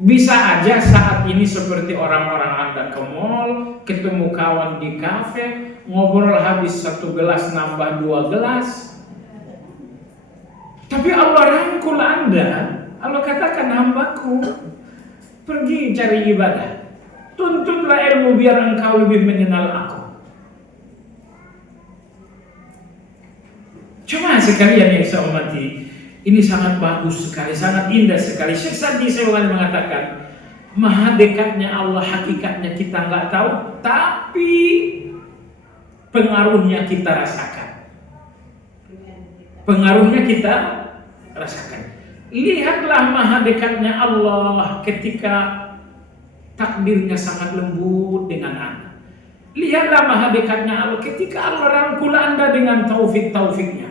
Bisa aja saat ini seperti orang-orang Anda ke mall, ketemu kawan di kafe, ngobrol habis 1 gelas nambah 2 gelas. Tapi Allah rangkul Anda, Allah katakan, hambaku, pergi cari ibadah, tuntutlah ilmu biar engkau lebih mengenal aku. Cuma sekalian yang saya hormati, ini sangat bagus sekali, sangat indah sekali. Syekh Sa'di mengatakan, maha dekatnya Allah, hakikatnya kita nggak tahu, tapi pengaruhnya kita rasakan. Pengaruhnya kita rasakan. Lihatlah maha dekatnya Allah ketika takdirnya sangat lembut dengan Anda. Lihatlah maha dekatnya Allah ketika Allah rangkul Anda dengan taufik-taufiknya.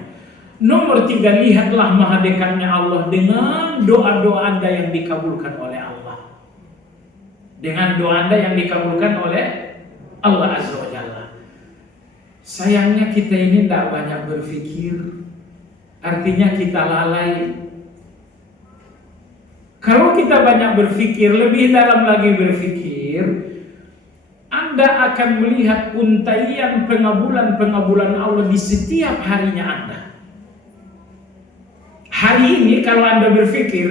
Nomor 3, lihatlah maha dekatnya Allah dengan doa-doa Anda yang dikabulkan oleh Allah. Dengan doa Anda yang dikabulkan oleh Allah Azza wa Jalla. Sayangnya kita ini tidak banyak berpikir. Artinya kita lalai. Kalau kita banyak berpikir, lebih dalam lagi berpikir, Anda akan melihat untaian pengabulan Allah di setiap harinya Anda. Hari ini kalau Anda berpikir,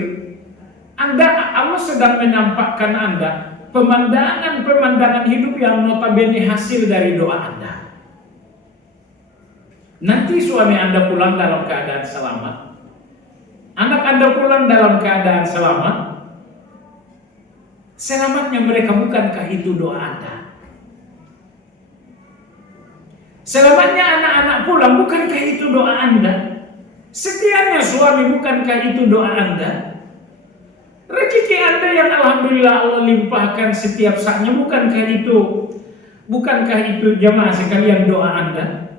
Allah sedang menampakkan Anda pemandangan hidup yang notabene hasil dari doa Anda. Nanti suami Anda pulang dalam keadaan selamat, anak Anda pulang dalam keadaan selamat. Selamatnya mereka, bukankah itu doa Anda? Selamatnya anak-anak pulang, bukankah itu doa Anda? Setiapnya suami, bukankah itu doa Anda? Rezeki Anda yang alhamdulillah Allah limpahkan setiap saatnya, bukankah itu jamaah sekalian doa Anda?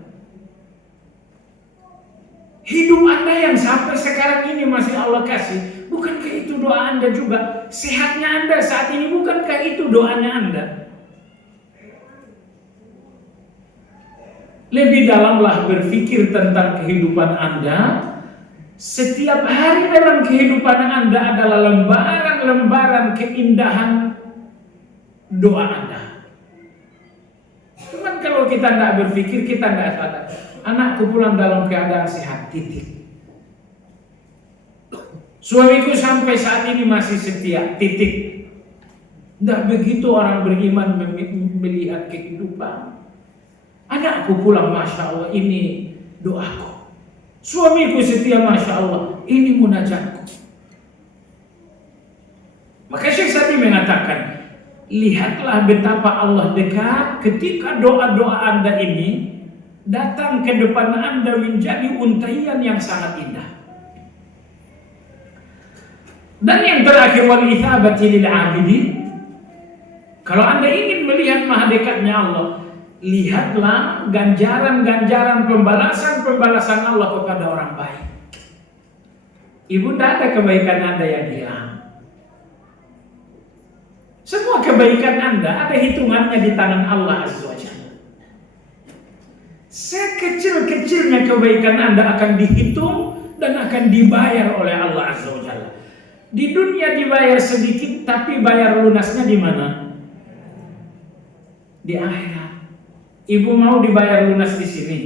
Hidup Anda yang sampai sekarang ini masih Allah kasih, bukankah itu doa Anda juga? Sehatnya Anda saat ini, bukankah itu doanya Anda? Lebih dalamlah berpikir tentang kehidupan Anda, Setiap hari dalam kehidupan Anda adalah lembaran-lembaran keindahan doa Anda. Cuman kalau kita tidak berpikir, kita tidak sadar. Anakku pulang dalam keadaan sehat, titik. Suamiku sampai saat ini masih setia, titik. Tidak begitu orang beriman melihat kehidupan. Anakku pulang, Masya Allah, ini doaku. Suamiku setia, Masya Allah, ini munajatku. Maka Syekh Sa'di mengatakan, lihatlah betapa Allah dekat ketika doa-doa Anda ini datang ke depan Anda menjadi untaian yang sangat indah. Dan yang terakhir, wal ithabati lil abidin. Kalau Anda ingin melihat maha dekatnya Allah, lihatlah ganjaran-ganjaran pembalasan-pembalasan Allah kepada orang baik. Ibu, tidak ada kebaikan Anda yang hilang. Semua kebaikan Anda ada hitungannya di tangan Allah Azza wa Jalla. Sekecil-kecilnya kebaikan Anda akan dihitung dan akan dibayar oleh Allah Azza wa Jalla. Di dunia dibayar sedikit, tapi bayar lunasnya di mana? Di akhirat. Ibu mau dibayar lunas di sini?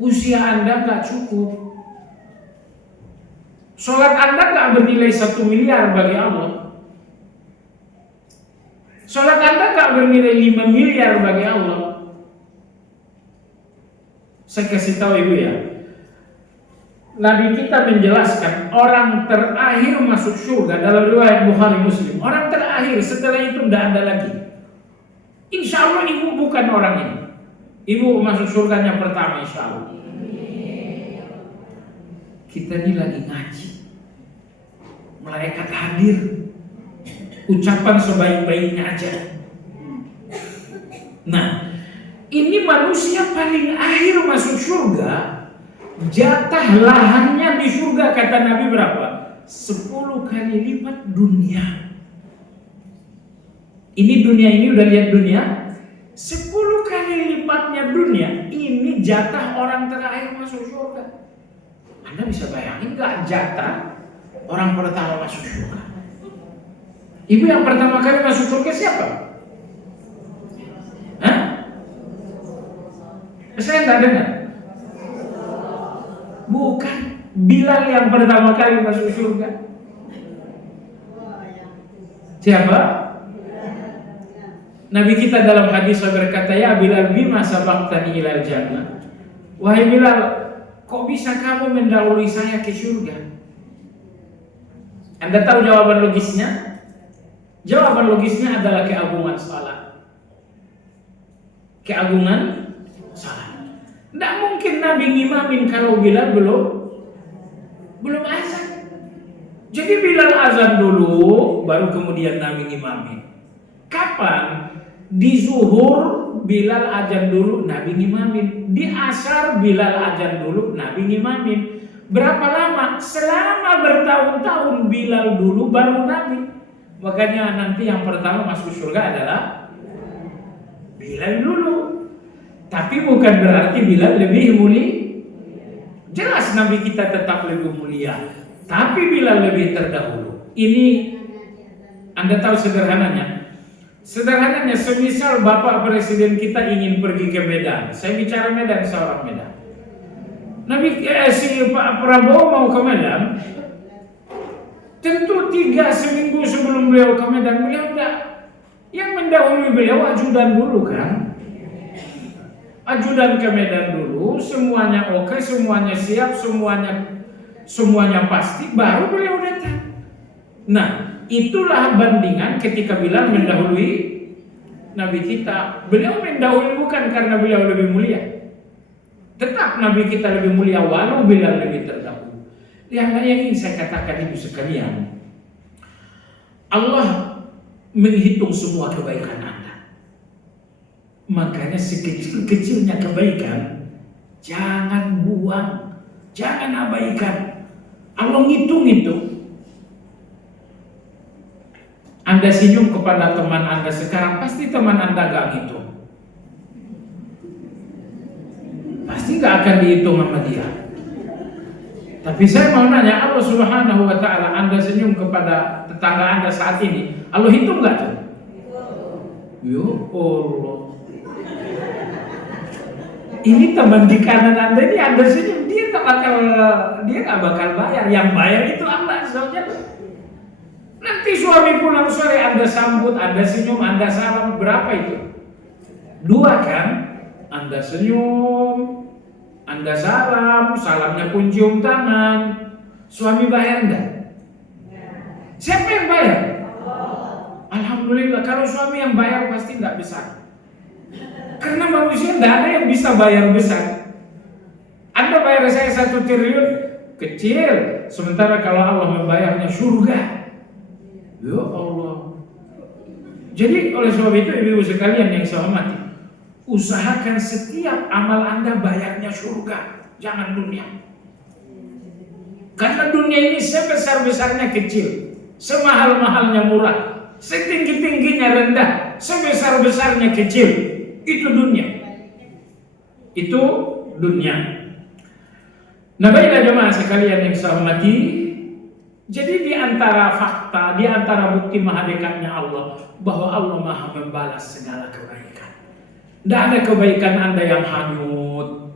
Usia Anda gak cukup. Sholat Anda gak bernilai 1 miliar bagi Allah. Sholat Anda gak bernilai 5 miliar bagi Allah. Saya kasih tahu Ibu ya, Nabi kita menjelaskan orang terakhir masuk surga dalam riwayat Bukhari Muslim. Orang terakhir, setelah itu tidak ada lagi. Insya Allah ibu bukan orang ini. Ibu masuk surganya pertama, insya Allah. Kita ini lagi ngaji, malaikat hadir, ucapan sebaik-baiknya aja. Nah, ini manusia paling akhir masuk surga. Jatah lahannya di surga kata Nabi berapa? 10 kali lipat dunia. Ini dunia ini udah lihat dunia? 10 kali lipatnya dunia. Ini jatah orang terakhir masuk surga. Anda bisa bayangin gak jatah orang pertama masuk surga? Ibu yang pertama kali masuk surga siapa? Hah? Saya gak dengar. Bukan, Bilal yang pertama kali masuk surga. Siapa? Nabi kita dalam hadis berkata, ya Bilal, bima sabaqtani ilal jannah. Wahai Bilal, kok bisa kamu mendahului saya ke surga? Anda tahu jawaban logisnya? Jawaban logisnya adalah keagungan salat. Keagungan salat. Tidak mungkin Nabi ngimamin kalau Bilal belum azan. Jadi Bilal azan dulu, baru kemudian Nabi ngimamin. Kapan? Di zuhur Bilal azan dulu, Nabi ngimamin. Di asar Bilal azan dulu, Nabi ngimamin. Berapa lama? Selama bertahun-tahun Bilal dulu, baru Nabi. Makanya nanti yang pertama masuk surga adalah Bilal dulu. Tapi bukan berarti Bilal lebih mulia. Jelas Nabi kita tetap lebih mulia, tapi Bilal lebih terdahulu. Ini Anda tahu sederhananya. Sederhananya, semisal Bapak Presiden kita ingin pergi ke Medan. Saya bicara Medan, seorang Medan. Pak Prabowo mau ke Medan. Tentu 3 seminggu sebelum beliau ke Medan, beliau enggak. Yang mendahului beliau ajudan dulu kan. Ajudan ke Medan dulu, semuanya oke, semuanya siap, semuanya pasti, baru beliau datang. Nah, itulah bandingan ketika Bilal mendahului Nabi kita. Beliau mendahului bukan karena beliau lebih mulia. Tetap Nabi kita lebih mulia walau Bilal lebih terdahulu. Yang ingin saya katakan ibu sekalian, Allah menghitung semua kebaikan Anda. Makanya sekecil-kecilnya kebaikan jangan buang, jangan abaikan. Allah ngitung itu. Anda senyum kepada teman Anda sekarang, pasti teman Anda gak ngitung. Pasti gak akan dihitung sama dia. Tapi saya mau nanya, Allah Subhanahu wa Ta'ala, Anda senyum kepada tetangga Anda saat ini, Allah hitung nggak tuh? Ya Allah. Ini teman di kanan Anda ini, Anda senyum, dia nggak bakal bayar. Yang bayar itu Allah Azza. Nanti suami pulang sore, Anda sambut, Anda senyum, Anda salam, berapa itu? 2 kan? Anda senyum, Anda salam, salamnya pun cium tangan. Suami bayar enggak? Siapa yang bayar? Alhamdulillah, kalau suami yang bayar pasti enggak besar. Karena manusia enggak ada yang bisa bayar besar. Anda bayar saya 1 triliun, kecil. Sementara kalau Allah membayarnya surga. Ya Allah. Jadi oleh sebab itu ibu-ibu sekalian yang saya hormati, usahakan setiap amal Anda bayarnya surga, jangan dunia. Karena dunia ini sebesar-besarnya kecil, semahal-mahalnya murah, setinggi-tingginya rendah, sebesar-besarnya kecil. Itu dunia. Itu dunia. Nah, baiklah jemaah sekalian yang saya hormati, jadi di antara fakta, di antara bukti maha dekatnya Allah, bahwa Allah maha membalas segala kebaikan. Tidak ada kebaikan Anda yang hanyut,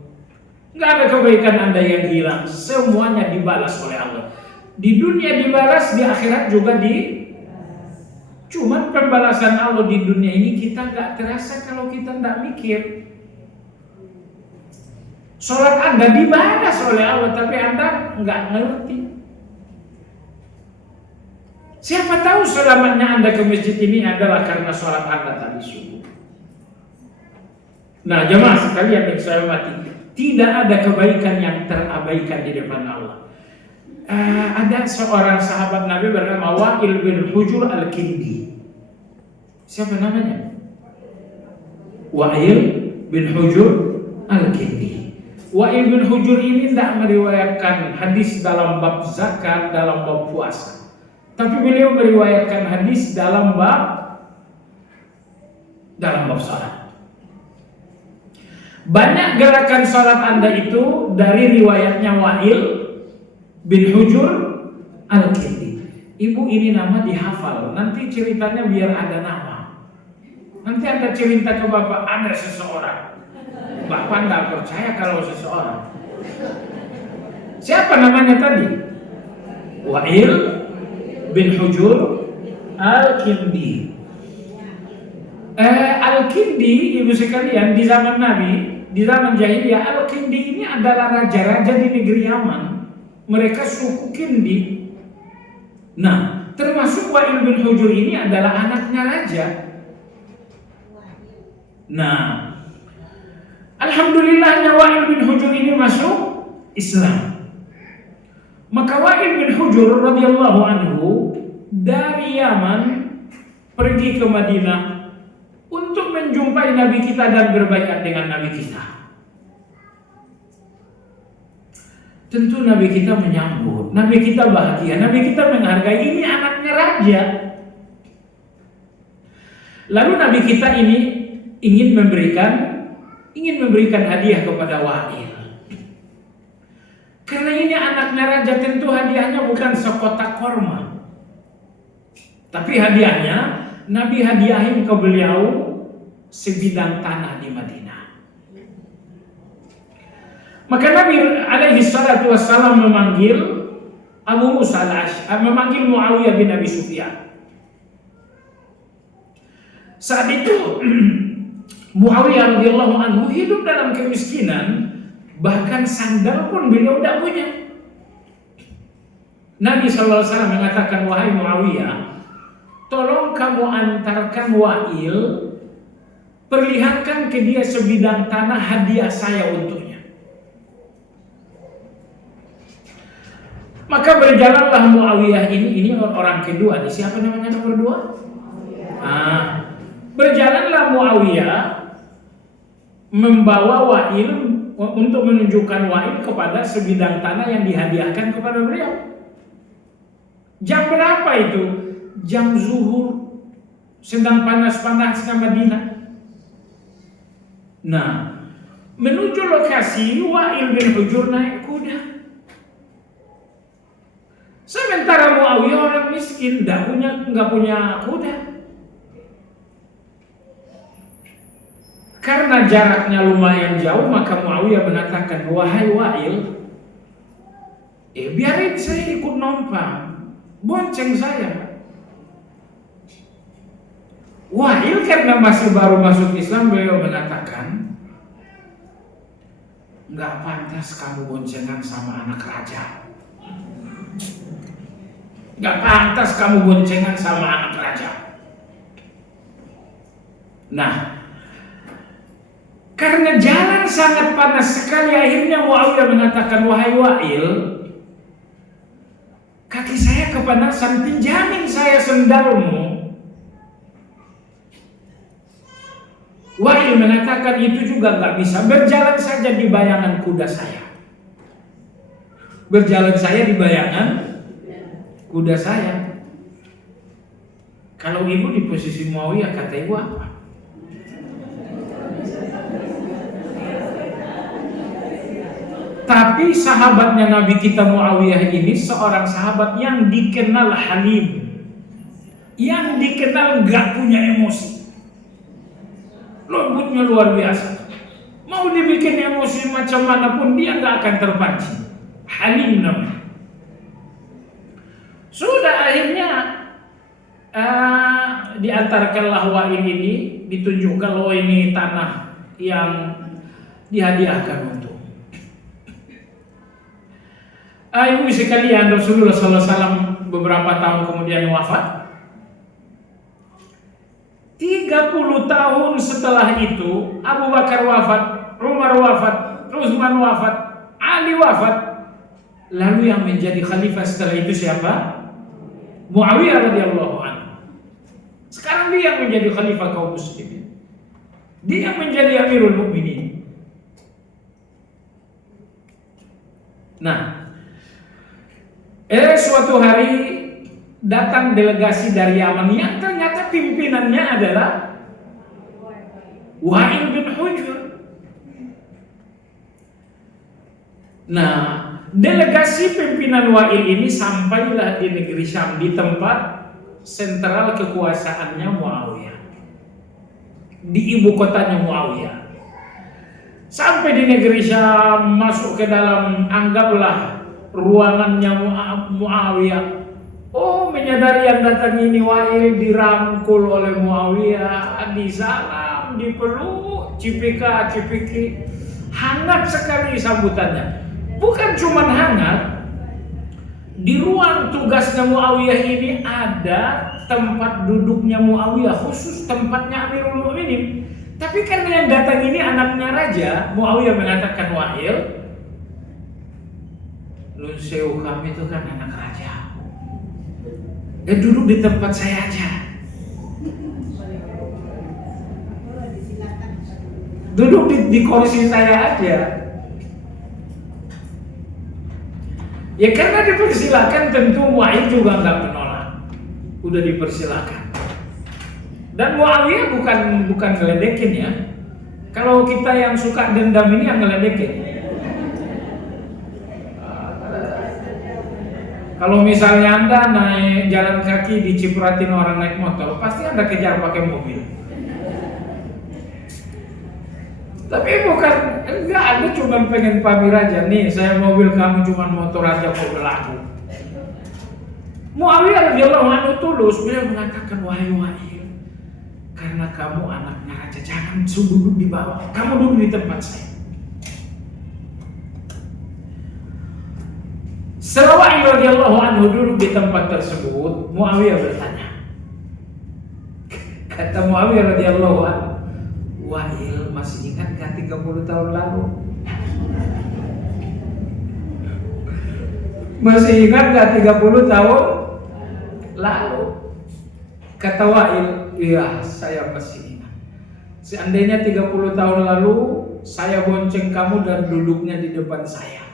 tidak ada kebaikan Anda yang hilang. Semuanya dibalas oleh Allah. Di dunia dibalas, di akhirat juga Cuman pembalasan Allah di dunia ini kita nggak terasa kalau kita tidak mikir. Sholat Anda dibalas oleh Allah, tapi Anda nggak ngerti. Siapa tahu selamatnya Anda ke masjid ini adalah karena sholat Anda tadi subuh. Nah, jemaah sekalian yang saya hormati, tidak ada kebaikan yang terabaikan di depan Allah. Ada seorang sahabat Nabi bernama Wa'il bin Hujur Al-Kindi. Siapa namanya? Wa'il bin Hujur Al-Kindi. Wa'il bin Hujur ini tidak meriwayatkan hadis dalam bab zakat, dalam bab puasa. Tapi beliau meriwayatkan hadis dalam bab salat. Banyak gerakan salat Anda itu dari riwayatnya Wa'il bin Hujur Al-Kindi. Ibu, ini nama dihafal. Nanti ceritanya biar ada nama. Nanti Anda cerita ke Bapak, ada seseorang. Bapak tidak percaya kalau seseorang. Siapa namanya tadi? Wa'il bin Hujur Al-Kindi. Al-Kindi, ibu sekalian, di zaman Nabi, di zaman jahiliyah, Al-Kindi ini adalah raja-raja di negeri Yaman. Mereka suku Kindi. Nah, termasuk Wa'il bin Hujur ini adalah anaknya raja. Nah, alhamdulillahnya Wa'il bin Hujur ini masuk Islam. Maka Wa'il bin Hujur radhiyallahu anhu dari Yaman pergi ke Madinah untuk menjumpai Nabi kita dan berbaiat dengan Nabi kita. Tentu Nabi kita menyambut, Nabi kita bahagia, Nabi kita menghargai, ini anaknya raja. Lalu Nabi kita ini ingin memberikan hadiah kepada Wa'il. Karena ini anaknya raja, tentu hadiahnya bukan sekotak korma. Tapi hadiahnya Nabi hadiahin ke beliau sebidang tanah di Madinah. Maka Nabi alaihi salatu wassalam memanggil Abu Musa al-Ash'ari, memanggil Muawiyah bin Abi Sufyan. Saat itu Muawiyah radhiyallahu anhu hidup dalam kemiskinan, bahkan sandal pun beliau tidak punya. Nabi sallallahu alaihi wasallam mengatakan, wahai Muawiyah, tolong kamu antarkan Wa'il, perlihatkan ke dia sebidang tanah hadiah saya untuknya. Maka berjalanlah Muawiyah ini orang kedua. Siapa namanya nomor 2? Berjalanlah Muawiyah membawa Wa'il untuk menunjukkan Wa'il kepada sebidang tanah yang dihadiahkan kepada beliau. Jam berapa itu? Jam zuhur, sedang panas-panasnya Madinah. Nah, menuju lokasi Wa'il bin Hujur naik kuda. Sementara Muawiyah orang miskin, nggak punya kuda. Karena jaraknya lumayan jauh, maka Muawiyah mengatakan, wahai Wa'il, biarin saya ikut numpang, bonceng saya. Wa'il karena masih baru masuk Islam, beliau mengatakan, nggak pantas kamu boncengan sama anak raja. Nggak pantas kamu boncengan sama anak raja. Nah, karena jalan sangat panas sekali, akhirnya Muawiyah mengatakan, wahai Wa'il, kaki saya kepanasan, pinjamin saya sendalmu. Wa'il mengatakan, itu juga nggak bisa, berjalan saja di bayangan kuda saya. Berjalan saya di bayangan kuda saya. Kalau ibu di posisi Muawiyah, kata ibu apa? Tapi sahabatnya Nabi kita Muawiyah ini seorang sahabat yang dikenal halim, yang dikenal gak punya emosi, lembutnya luar biasa. Mau dibikin emosi macam mana pun dia gak akan terpancing. Halim namanya. Sudah akhirnya diantarkanlah Wa'il ini, ditunjukkan loh ini tanah yang dihadiahkan untuk. Ibu sekalian, Rasulullah SAW beberapa tahun kemudian wafat. 30 tahun setelah itu Abu Bakar wafat, Umar wafat, Utsman wafat, Ali wafat. Lalu yang menjadi khalifah setelah itu siapa? Muawiyah radhiyallahu anhu. Sekarang dia yang menjadi khalifah kaum muslimin. Dia yang menjadi Amirul Mukminin. Nah, suatu hari datang delegasi dari Yaman yang ternyata pimpinannya adalah Wa'il bin Hujr. Nah, delegasi pimpinan Wa'il ini sampailah di negeri Syam, di tempat sentral kekuasaannya Muawiyah, di ibu kotanya Muawiyah. Sampai di negeri Syam, masuk ke dalam, anggaplah ruangannya Muawiyah. Oh, menyadari yang datang ini Wa'il, dirangkul oleh Muawiyah, disalam, dipeluk, cipika-cipiki. Hangat sekali sambutannya. Bukan cuma hangat, di ruang tugasnya Muawiyah ini ada tempat duduknya Muawiyah, khusus tempatnya Amirul Mukminin. Tapi karena yang datang ini anaknya raja, Muawiyah mengatakan, Wa'il, Lunseu kami itu kan anak raja, duduk di tempat saya aja. Duduk di kursi saya aja. Ya karena dipersilakan, tentu Wa'il juga nggak menolak. Udah dipersilakan. Dan Muawiyah bukan ngeledekin ya. Kalau kita yang suka dendam ini yang ngeledekin. Kalau misalnya Anda naik jalan kaki dicipratin orang naik motor, pasti Anda kejar pakai mobil. Tapi enggak, Anda cuma pengen pamer aja. Nih, saya mobil, kamu cuma motor aja, kok berlaku. Muawiyah radhiyallahu anhu tulus, beliau mengatakan, wahai Wa'il, karena kamu anaknya raja, jangan duduk di bawah, kamu duduk di tempat saya. Setelah Wa'il radhiyallahu anhu duduk di tempat tersebut, Muawiyah bertanya. Kata Muawiyah radhiyallahu anhu, Wa'il, masih ingat gak 30 tahun lalu? Masih ingat gak 30 tahun lalu? Kata Wa'il, iya saya masih ingat. Seandainya 30 tahun lalu saya bonceng kamu dan duduknya di depan saya.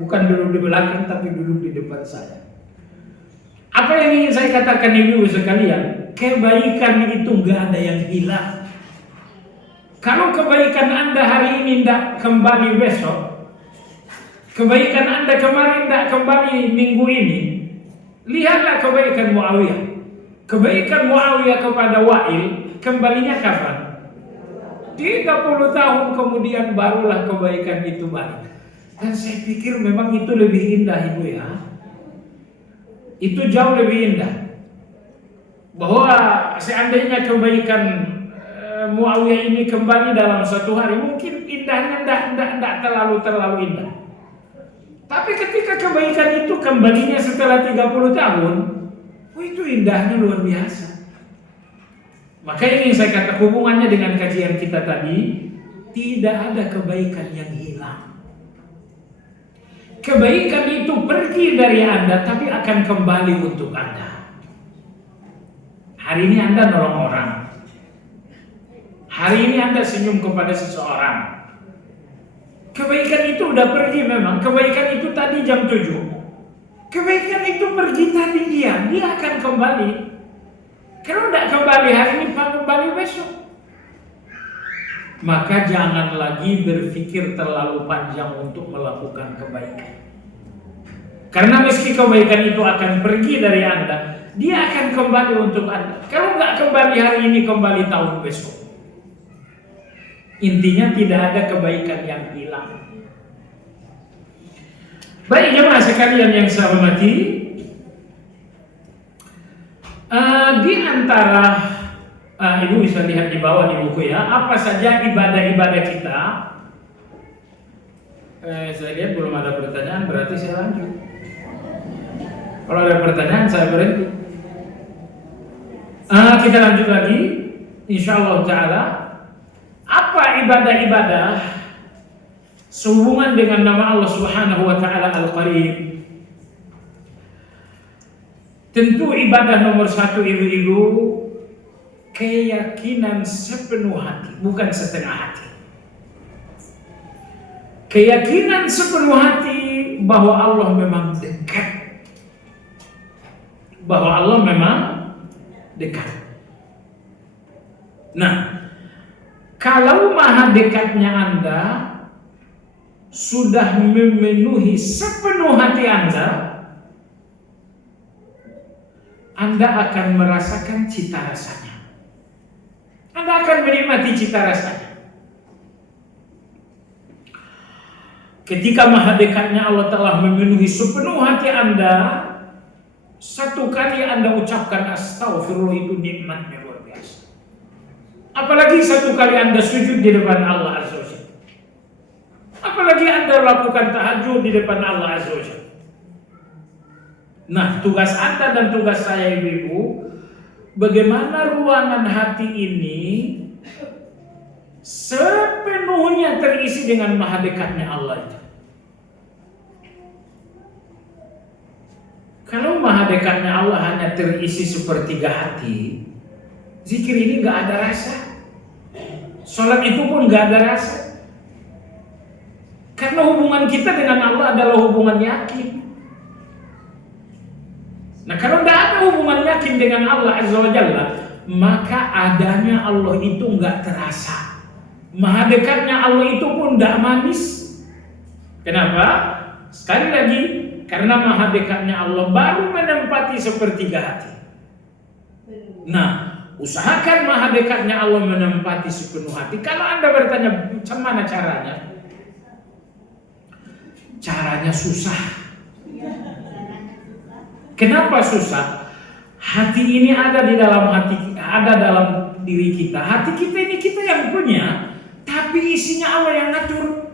Bukan duduk di belakang, tapi duduk di depan saya. Apa yang ingin saya katakan ibu sekalian? Kebaikan itu gak ada yang hilang. Kalau kebaikan Anda hari ini tidak kembali besok, kebaikan Anda kemarin tidak kembali minggu ini, Lihatlah kebaikan Muawiyah. Kebaikan Muawiyah kepada Wa'il kembalinya kapan? 30 tahun kemudian barulah kebaikan itu balik. Dan saya pikir memang itu lebih indah, Ibu ya. Itu jauh lebih indah. Bahwa seandainya kebaikan Muawiyah ini kembali dalam satu hari, mungkin indahnya tidak terlalu indah. Tapi ketika kebaikan itu kembalinya setelah 30 tahun, itu indahnya luar biasa. Maka ini saya kata hubungannya dengan kajian kita tadi, tidak ada kebaikan yang hilang. Kebaikan itu pergi dari Anda tapi akan kembali untuk Anda. Hari ini Anda nolong orang. Hari ini Anda senyum kepada seseorang. Kebaikan itu udah pergi memang. Kebaikan itu tadi jam 7. Kebaikan itu pergi tadi dia akan kembali. Kalau tidak kembali hari ini, kembali besok. Maka jangan lagi berpikir terlalu panjang untuk melakukan kebaikan. Karena meski kebaikan itu akan pergi dari Anda, dia akan kembali untuk Anda. Kalau nggak kembali hari ini, kembali tahun besok. Intinya tidak ada kebaikan yang hilang. Baik jemaah sekalian yang saya hormati, di antara Ibu bisa lihat di bawah di buku ya, apa saja ibadah-ibadah kita. Saya lihat belum ada pertanyaan, berarti saya lanjut. Kalau ada pertanyaan saya berhenti. Kita lanjut lagi, insyaallah taala. Apa ibadah-ibadah sehubungan dengan nama Allah Subhanahu wa taala Al-Qarib? Tentu ibadah nomor 1 ibu-ibu, keyakinan sepenuh hati, bukan setengah hati. Keyakinan sepenuh hati bahwa Allah memang dekat. Bahwa Allah memang dekat. Nah, kalau maha dekatnya Anda sudah memenuhi sepenuh hati Anda akan merasakan cita rasanya. Anda akan menikmati cita rasanya. Ketika maha dekatnya Allah telah memenuhi sepenuh hati Anda, satu kali Anda ucapkan astaghfirullah, itu nikmatnya luar biasa. Apalagi satu kali Anda sujud di depan Allah Azza wa Jalla. Apalagi Anda lakukan tahajud di depan Allah Azza wa Jalla. Nah, tugas Anda dan tugas saya ibu-ibu, bagaimana ruangan hati ini sepenuhnya terisi dengan maha dekatnya Allah itu. Kalau maha dekatnya Allah hanya terisi sepertiga hati, zikir ini gak ada rasa. Sholat itu pun gak ada rasa. Karena hubungan kita dengan Allah adalah hubungan yakin. Nah, kalau tidak ada hubungan yakin dengan Allah Azza wa Jalla, maka adanya Allah itu nggak terasa. Maha dekatnya Allah itu pun tidak manis. Kenapa? Sekali lagi, karena maha dekatnya Allah baru menempati sepertiga hati. Nah, usahakan maha dekatnya Allah menempati sepenuh hati. Kalau Anda bertanya, macam mana caranya? Caranya susah. Kenapa susah? Hati ini ada di dalam hati, ada dalam diri kita. Hati kita ini kita yang punya, tapi isinya Allah yang ngatur.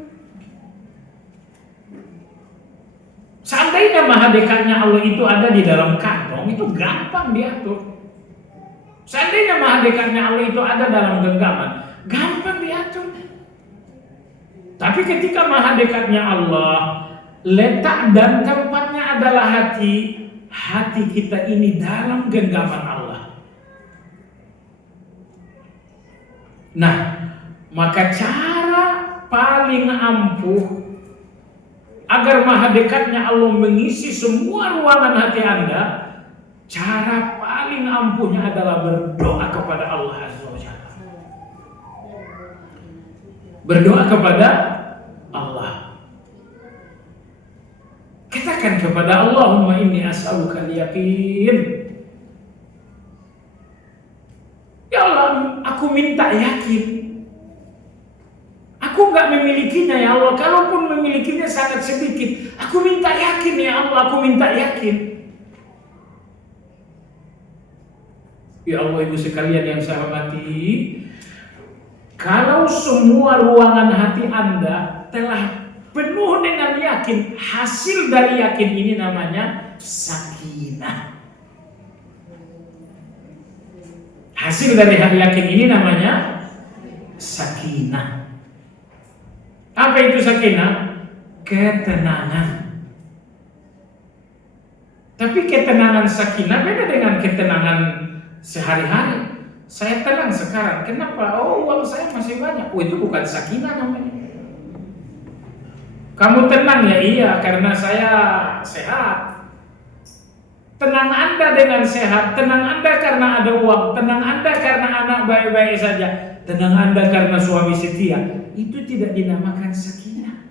Seandainya maha dekatnya Allah itu ada di dalam kantong, itu gampang diatur. Seandainya maha dekatnya Allah itu ada dalam genggaman, gampang diatur. Tapi ketika maha dekatnya Allah, letak dan tempatnya adalah hati kita ini dalam genggaman Allah. Nah, maka cara paling ampuh agar maha dekatnya Allah mengisi semua ruangan hati Anda, cara paling ampuhnya adalah berdoa kepada Allah Azza wa Jalla. Berdoa kepada Allah. katakan kepada Allahumma inni as'aluka al-yaqin. Ya Allah, aku minta yakin. Aku nggak memilikinya ya Allah. Kalaupun memilikinya sangat sedikit, aku minta yakin ya Allah. Aku minta yakin. Ya Allah, ibu sekalian yang saya hormati, kalau semua ruangan hati Anda telah penuh dengan yakin, hasil dari yakin ini namanya sakinah. Hasil dari yakin ini namanya sakinah. Apa itu sakinah? Ketenangan. Tapi ketenangan sakinah beda dengan ketenangan sehari-hari. Saya tenang sekarang. Kenapa? Oh, uang saya masih banyak. Oh, itu bukan sakinah namanya. Kamu tenang ya? Iya, karena saya sehat. Tenang Anda dengan sehat. Tenang Anda karena ada uang. Tenang Anda karena anak baik-baik saja. Tenang Anda karena suami setia. Itu tidak dinamakan sakinah.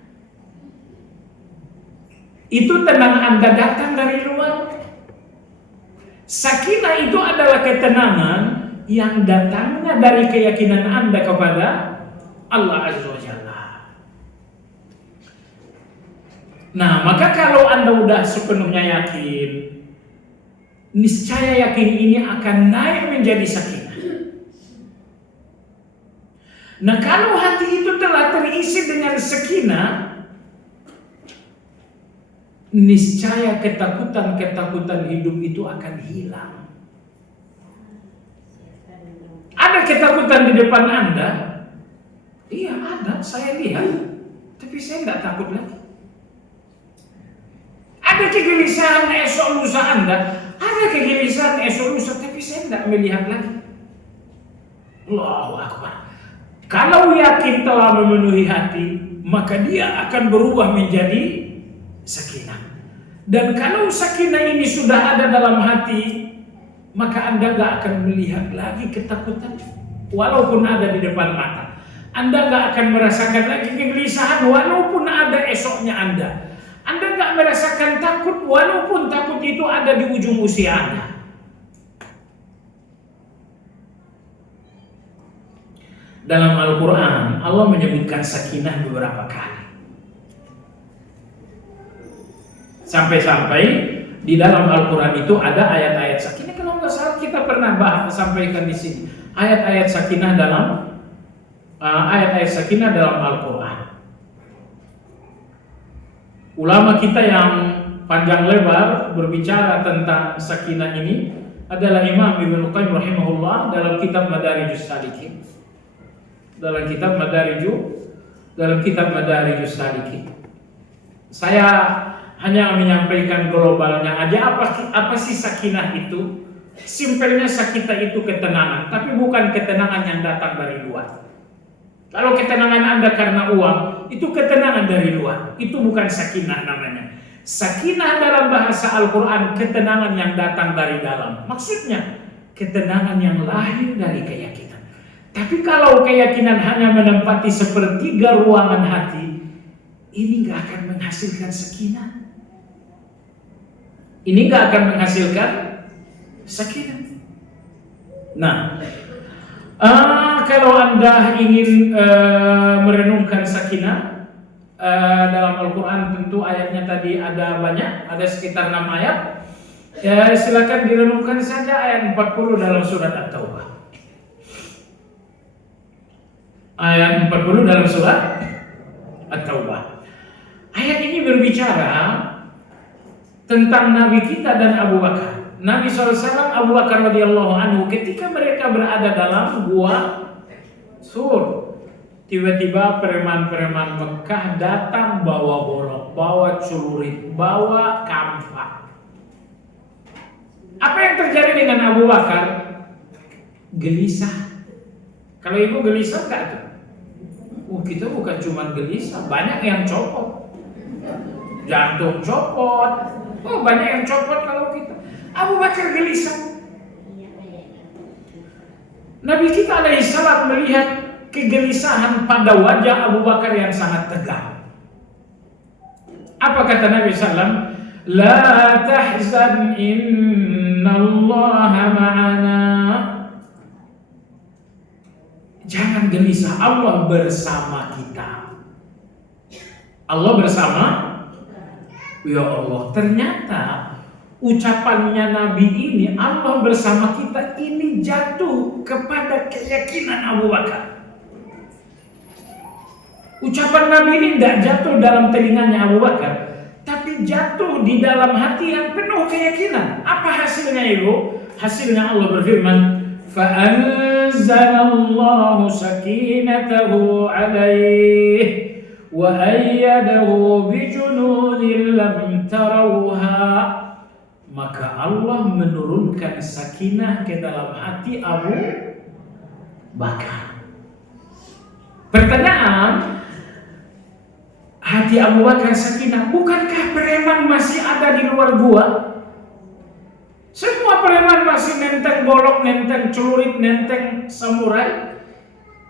Itu tenang Anda datang dari luar. Sakinah itu adalah ketenangan yang datangnya dari keyakinan Anda kepada Allah Azza wa Jalla. Nah, maka kalau Anda udah sepenuhnya yakin, niscaya yakin ini akan naik menjadi sakinah. Nah, kalau hati itu telah terisi dengan sakinah, niscaya ketakutan-ketakutan hidup itu akan hilang. Ada ketakutan di depan Anda? Iya ada, saya lihat. Tapi saya nggak takut lagi. Ada kegelisahan esok lusa Anda? Ada kegelisahan esok lusa, tapi saya nggak melihat lagi. Allahu Akbar. Kalau yakin telah memenuhi hati, maka dia akan berubah menjadi sakinah. Dan kalau sakinah ini sudah ada dalam hati, maka Anda gak akan melihat lagi ketakutan walaupun ada di depan mata. Anda gak akan merasakan lagi kegelisahan walaupun ada esoknya Anda. Anda gak merasakan takut walaupun takut itu ada di ujung usia Anda. Dalam Al-Quran, Allah menyebutkan sakinah beberapa kali. Sampai-sampai di dalam Al-Quran itu ada ayat-ayat sakinah. Kalau nggak salah kita pernah sampaikan di sini ayat-ayat sakinah dalam Al-Quran. Ulama kita yang panjang lebar berbicara tentang sakinah ini adalah Imam Ibnu Qayyim rahimahullah dalam kitab Madarijus Salikin. Dalam kitab Madarijus Salikin. Saya hanya menyampaikan globalnya aja. Apa sih sakinah itu? Simpelnya sakinah itu ketenangan, tapi bukan ketenangan yang datang dari luar. Kalau ketenangan Anda karena uang, itu ketenangan dari luar. Itu bukan sakinah namanya. Sakinah dalam bahasa Al-Quran ketenangan yang datang dari dalam. Maksudnya ketenangan yang lahir dari keyakinan. Tapi kalau keyakinan hanya menempati sepertiga ruangan hati, ini gak akan menghasilkan sakinah. Ini gak akan menghasilkan sakinah. Nah, kalau Anda ingin merenungkan sakinah dalam Al-Quran, tentu ayatnya tadi ada banyak, ada sekitar 6 ayat. Ya, silakan direnungkan saja ayat 40 dalam surat At-Taubah. Ayat 40 dalam surat At-Taubah. Ayat ini berbicara tentang Nabi kita dan Abu Bakar. Nabi SAW, Abu Bakar radhiyallahu anhu, ketika mereka berada dalam gua Sur, tiba-tiba preman-preman Mekah datang bawa golok, bawa celurit, bawa kampak. Apa yang terjadi dengan Abu Bakar? Gelisah. Kalau ibu gelisah enggak tuh? Kita bukan cuma gelisah, banyak yang copot. Jantung copot. Banyak yang copot kalau kita. Abu Bakar gelisah. Nabi kita alaihissalam melihat kegelisahan pada wajah Abu Bakar yang sangat tegang. Apa kata Nabi SAW? La tahzan innallaha ma'ana. Jangan gelisah, Allah bersama kita. Allah bersama. Ya Allah, ternyata ucapannya Nabi ini, Allah bersama kita, ini jatuh kepada keyakinan Abu Bakar. Ucapan Nabi ini tidak jatuh dalam telinganya Abu Bakar, tapi jatuh di dalam hati yang penuh keyakinan. Apa hasilnya itu? Hasilnya Allah berfirman, فَأَنزَلَ سَكِينَتَهُ عَلَيْهِ وَأَيَّدَهُ بِجُنُودٍ لَمْ تَرَوْهَا. Maka Allah menurunkan sakinah ke dalam hati Abu Bakar. Pertanyaan, hati Abu Bakar sakinah, bukankah preman masih ada di luar gua? Semua preman masih nenteng golok, nenteng celurit, nenteng samurai.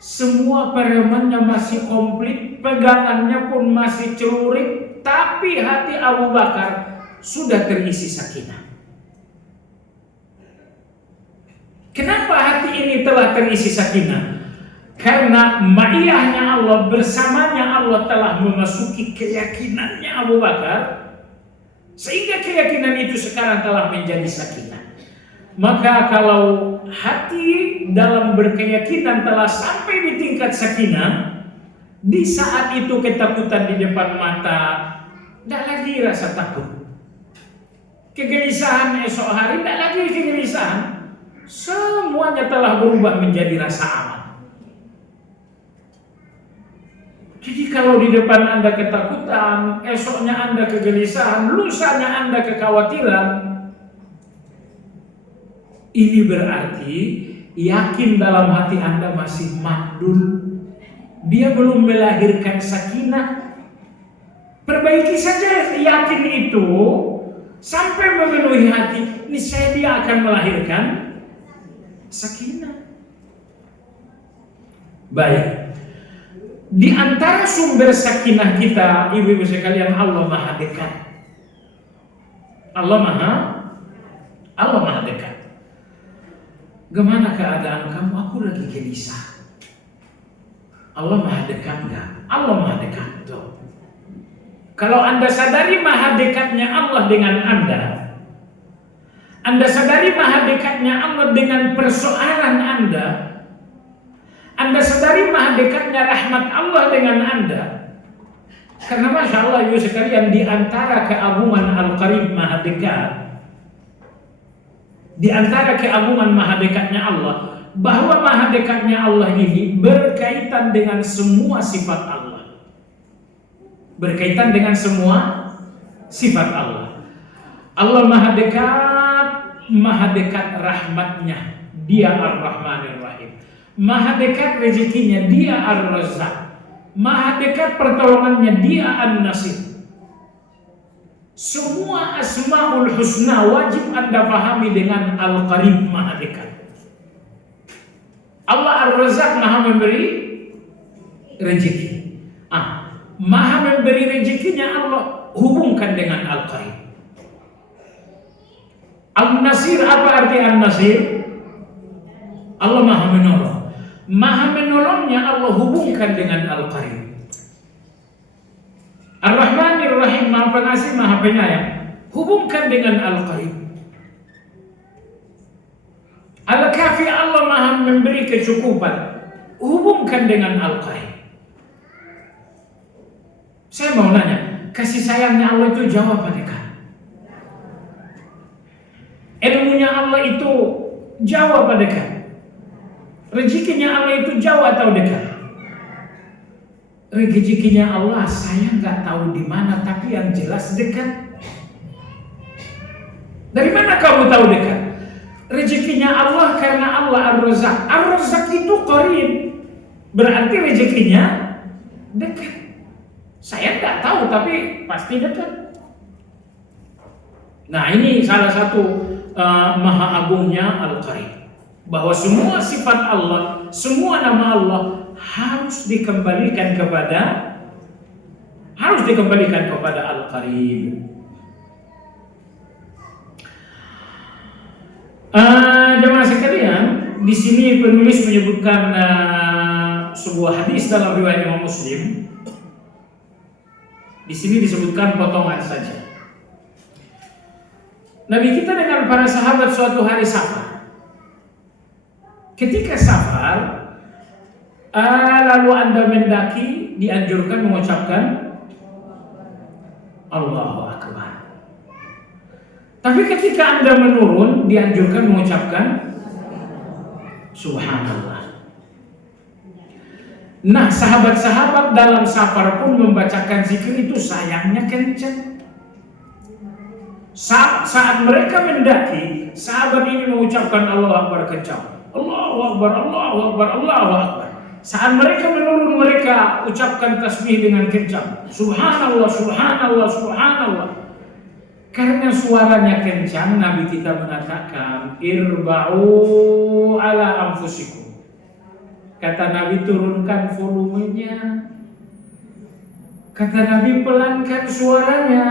Semua premannya masih komplit, pegangannya pun masih celurit, tapi hati Abu Bakar sudah terisi sakinah. Kenapa hati ini telah terisi sakinah? Karena ma'iyahnya Allah, bersamanya Allah telah memasuki keyakinannya Abu Bakar, sehingga keyakinan itu sekarang telah menjadi sakinah. Maka kalau hati dalam berkeyakinan telah sampai di tingkat sakinah, di saat itu ketakutan di depan mata, tidak lagi rasa takut. Kegelisahan esok hari, tidak lagi kegelisahan. Semuanya telah berubah menjadi rasa aman. Jadi kalau di depan Anda ketakutan, esoknya Anda kegelisahan, lusanya Anda kekhawatiran, ini berarti yakin dalam hati Anda masih mandul. Dia belum melahirkan sakinah. Perbaiki saja yakin itu sampai memenuhi hati, niscaya dia akan melahirkan sakinah. Baik. Di antara sumber sakinah kita, ibu-ibu sekalian, Allah Maha dekat. Allah Maha dekat. Gimana keadaan kamu? Aku lagi gelisah. Allah Maha dekat enggak? Allah Maha dekat. Tuh. Kalau Anda sadari Maha dekatnya Allah dengan Anda sadari Maha dekatnya Allah dengan persoalan Anda sadari Maha dekatnya rahmat Allah dengan Anda. Karena Masya Allah, ibu sekalian, di antara keagungan Al-Qarib Maha dekat, di antara keagungan Maha dekatnya Allah, bahwa Maha dekatnya Allah ini berkaitan dengan semua sifat Allah. Berkaitan dengan semua sifat Allah. Allah Maha dekat rahmatnya, Dia Ar-Rahmanir Rahim. Maha dekat rezekinya, Dia Ar-Razzaq. Maha dekat pertolongannya, Dia An-Nasir. Semua Asmaul Husna wajib Anda pahami dengan Al-Qarib, Maha dekat. Allah Ar-Razzaq, Maha memberi rezeki. Maha memberi rezekinya Allah hubungkan dengan Al-Qarib. Al-Nasir, apa arti Al-Nasir? Allah Maha menolong. Maha menolongnya Allah hubungkan dengan Al-Qarib. Ar-Rahmanir Rahim, Maha pengasih, Maha penyayang, hubungkan dengan Al-Qarib. Al-Kafi, Allah Maha memberi kecukupan, hubungkan dengan Al-Qarib. Saya mau nanya, kasih sayangnya Allah itu jauh apa dekat? Ilmunya Allah itu jauh apa dekat? Rezekinya Allah itu jauh atau dekat? Rezekinya Allah saya nggak tahu di mana, tapi yang jelas dekat. Dari mana kamu tahu dekat? Rezekinya Allah karena Allah Ar-Razzaq. Ar-Razzaq itu qarib, berarti rezekinya dekat. Saya nggak tahu, tapi pasti dekat. Nah, ini salah satu maha agungnya Al-Qarib. Bahwa semua sifat Allah, semua nama Allah harus dikembalikan kepada Al-Qarib. Jemaah sekalian, di sini penulis menyebutkan sebuah hadis dalam riwayat Imam Muslim. Di sini disebutkan potongan saja. Nabi kita dengan para sahabat suatu hari safar. Ketika safar, lalu Anda mendaki, dianjurkan mengucapkan Allahu Akbar. Tapi ketika Anda menurun, dianjurkan mengucapkan Subhanallah. Nah, sahabat-sahabat dalam safar pun membacakan zikir itu sayangnya kencang. Saat mereka mendaki, sahabat ini mengucapkan Allahu Akbar kencang. Allahu Akbar, Allahu Akbar, Allahu Akbar. Saat mereka menurun, mereka ucapkan tasbih dengan kencang. Subhanallah, Subhanallah, Subhanallah. Karena suaranya kencang, Nabi kita mengatakan, irba'u ala anfusikum. Kata Nabi, turunkan volumenya. Kata Nabi, pelankan suaranya.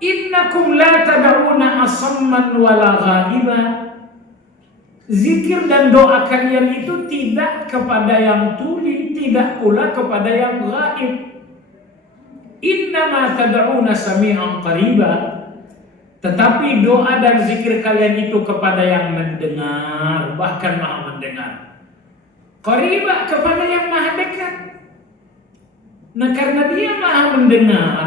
Innakum la tad'una asamman wala ghaiba. Zikir dan doa kalian itu tidak kepada yang tuli, tidak pula kepada yang ghaib. Innama tad'una sami'an qariba. Tetapi doa dan zikir kalian itu kepada yang mendengar, bahkan maha mendengar. Qariba, kepada yang maha dekat. Nah, karena dia maha mendengar,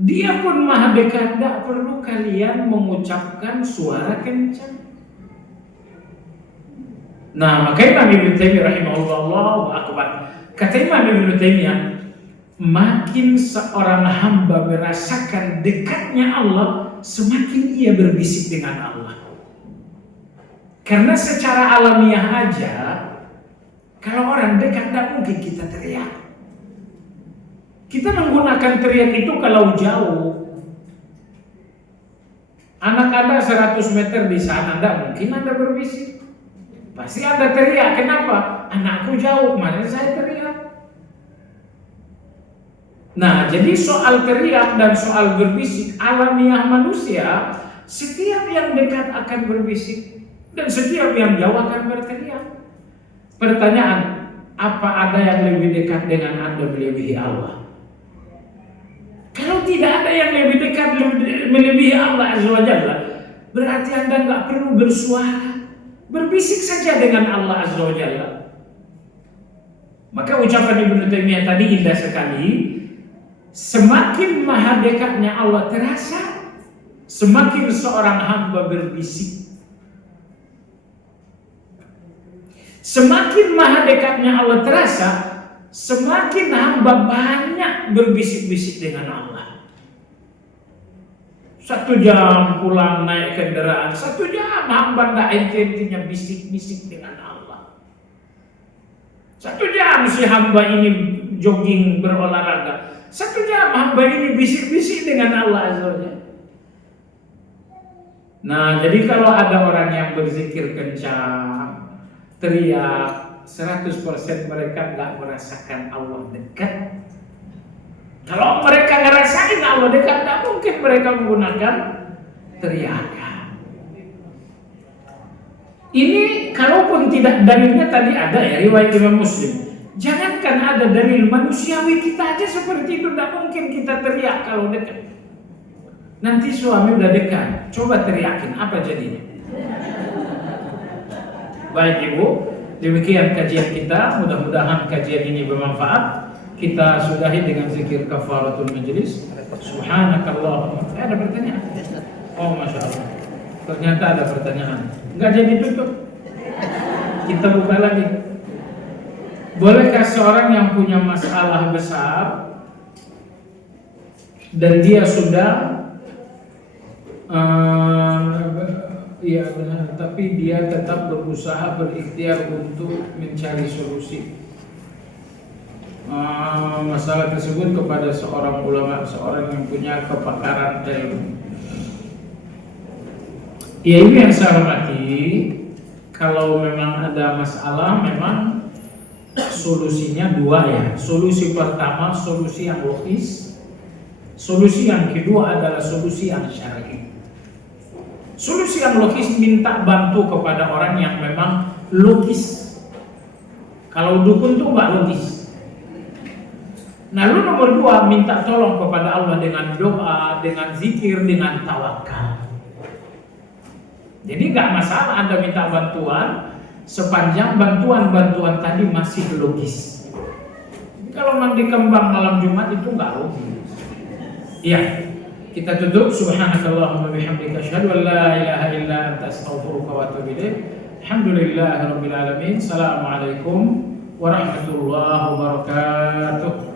dia pun maha dekat, tidak perlu kalian mengucapkan suara kencang. Nah, makanya Nabi Ibn Taimiyah rahimahullah, Allahu Akbar. Kata Imam Ibn Taimiyah, makin seorang hamba merasakan dekatnya Allah, semakin ia berbisik dengan Allah. Karena secara alamiah aja, kalau orang dekat tidak mungkin kita teriak. Kita menggunakan teriak itu kalau jauh. Anak Anda 100 meter di sana, tidak mungkin Anda berbisik. Pasti Anda teriak. Kenapa? Anakku jauh, mana saya teriak. Nah, jadi soal teriak dan soal berbisik alamiah manusia, setiap yang dekat akan berbisik dan setiap yang jauh akan berteriak. Pertanyaan, apa ada yang lebih dekat dengan Anda melebihi Allah? Kalau tidak ada yang lebih dekat melebihi Allah Azza wa Jalla, berarti Anda nggak perlu bersuara, berbisik saja dengan Allah Azza wa Jalla. Maka ucapan Ibnu Taimiyah tadi indah sekali. Semakin maha dekatnya Allah terasa, semakin seorang hamba berbisik. Semakin maha dekatnya Allah terasa, semakin hamba banyak berbisik-bisik dengan Allah. 1 jam pulang naik kendaraan, 1 jam hamba tidak henti-hentinya bisik-bisik dengan Allah. 1 jam si hamba ini jogging berolahraga, 1 jam hamba ini bisik-bisik dengan Allah Azza wa Jalla. Nah, jadi kalau ada orang yang berzikir kencang, teriak, 100% mereka nggak merasakan Allah dekat. Kalau mereka ngerasain Allah dekat, tak mungkin mereka menggunakan teriakan. Ini kalaupun tidak, dalilnya tadi ada ya, riwayat Imam Muslim. Jangankan ada dalil manusiawi, kita aja seperti itu, tidak mungkin kita teriak kalau dekat. Nanti suami udah dekat, coba teriakin, apa jadinya? Baik Ibu, demikian kajian kita. Mudah-mudahan kajian ini bermanfaat. Kita sudahi dengan zikir kafaratul majlis. Subhanakallahumma. Ada pertanyaan? Oh, masya Allah. Ternyata ada pertanyaan. Nggak jadi tutup. Kita buka lagi. Bolehkah seorang yang punya masalah besar dan dia sudah iya benar, tapi dia tetap berusaha berikhtiar untuk mencari solusi masalah tersebut kepada seorang ulama, seorang yang punya kepakaran ilmu? Ya, ini yang saya hormati. Kalau memang ada masalah, memang solusinya dua ya. Solusi pertama, solusi yang logis. Solusi yang kedua adalah solusi yang syar'i. Solusi yang logis, minta bantu kepada orang yang memang logis. Kalau dukun tuh nggak logis. Nah, lu nomor 2, minta tolong kepada Allah dengan doa, dengan zikir, dengan tawakal. Jadi nggak masalah Anda minta bantuan sepanjang bantuan tadi masih logis. Kalau mandi kembang malam Jumat itu nggak logis. Iya, kita tutup. Subhanakallahumma bihamdika asyhadu an la ilaha illa anta astaghfiruka wa atubu ilaik. Alhamdulillahirabbil alamin. Assalamualaikum warahmatullahi wabarakatuh.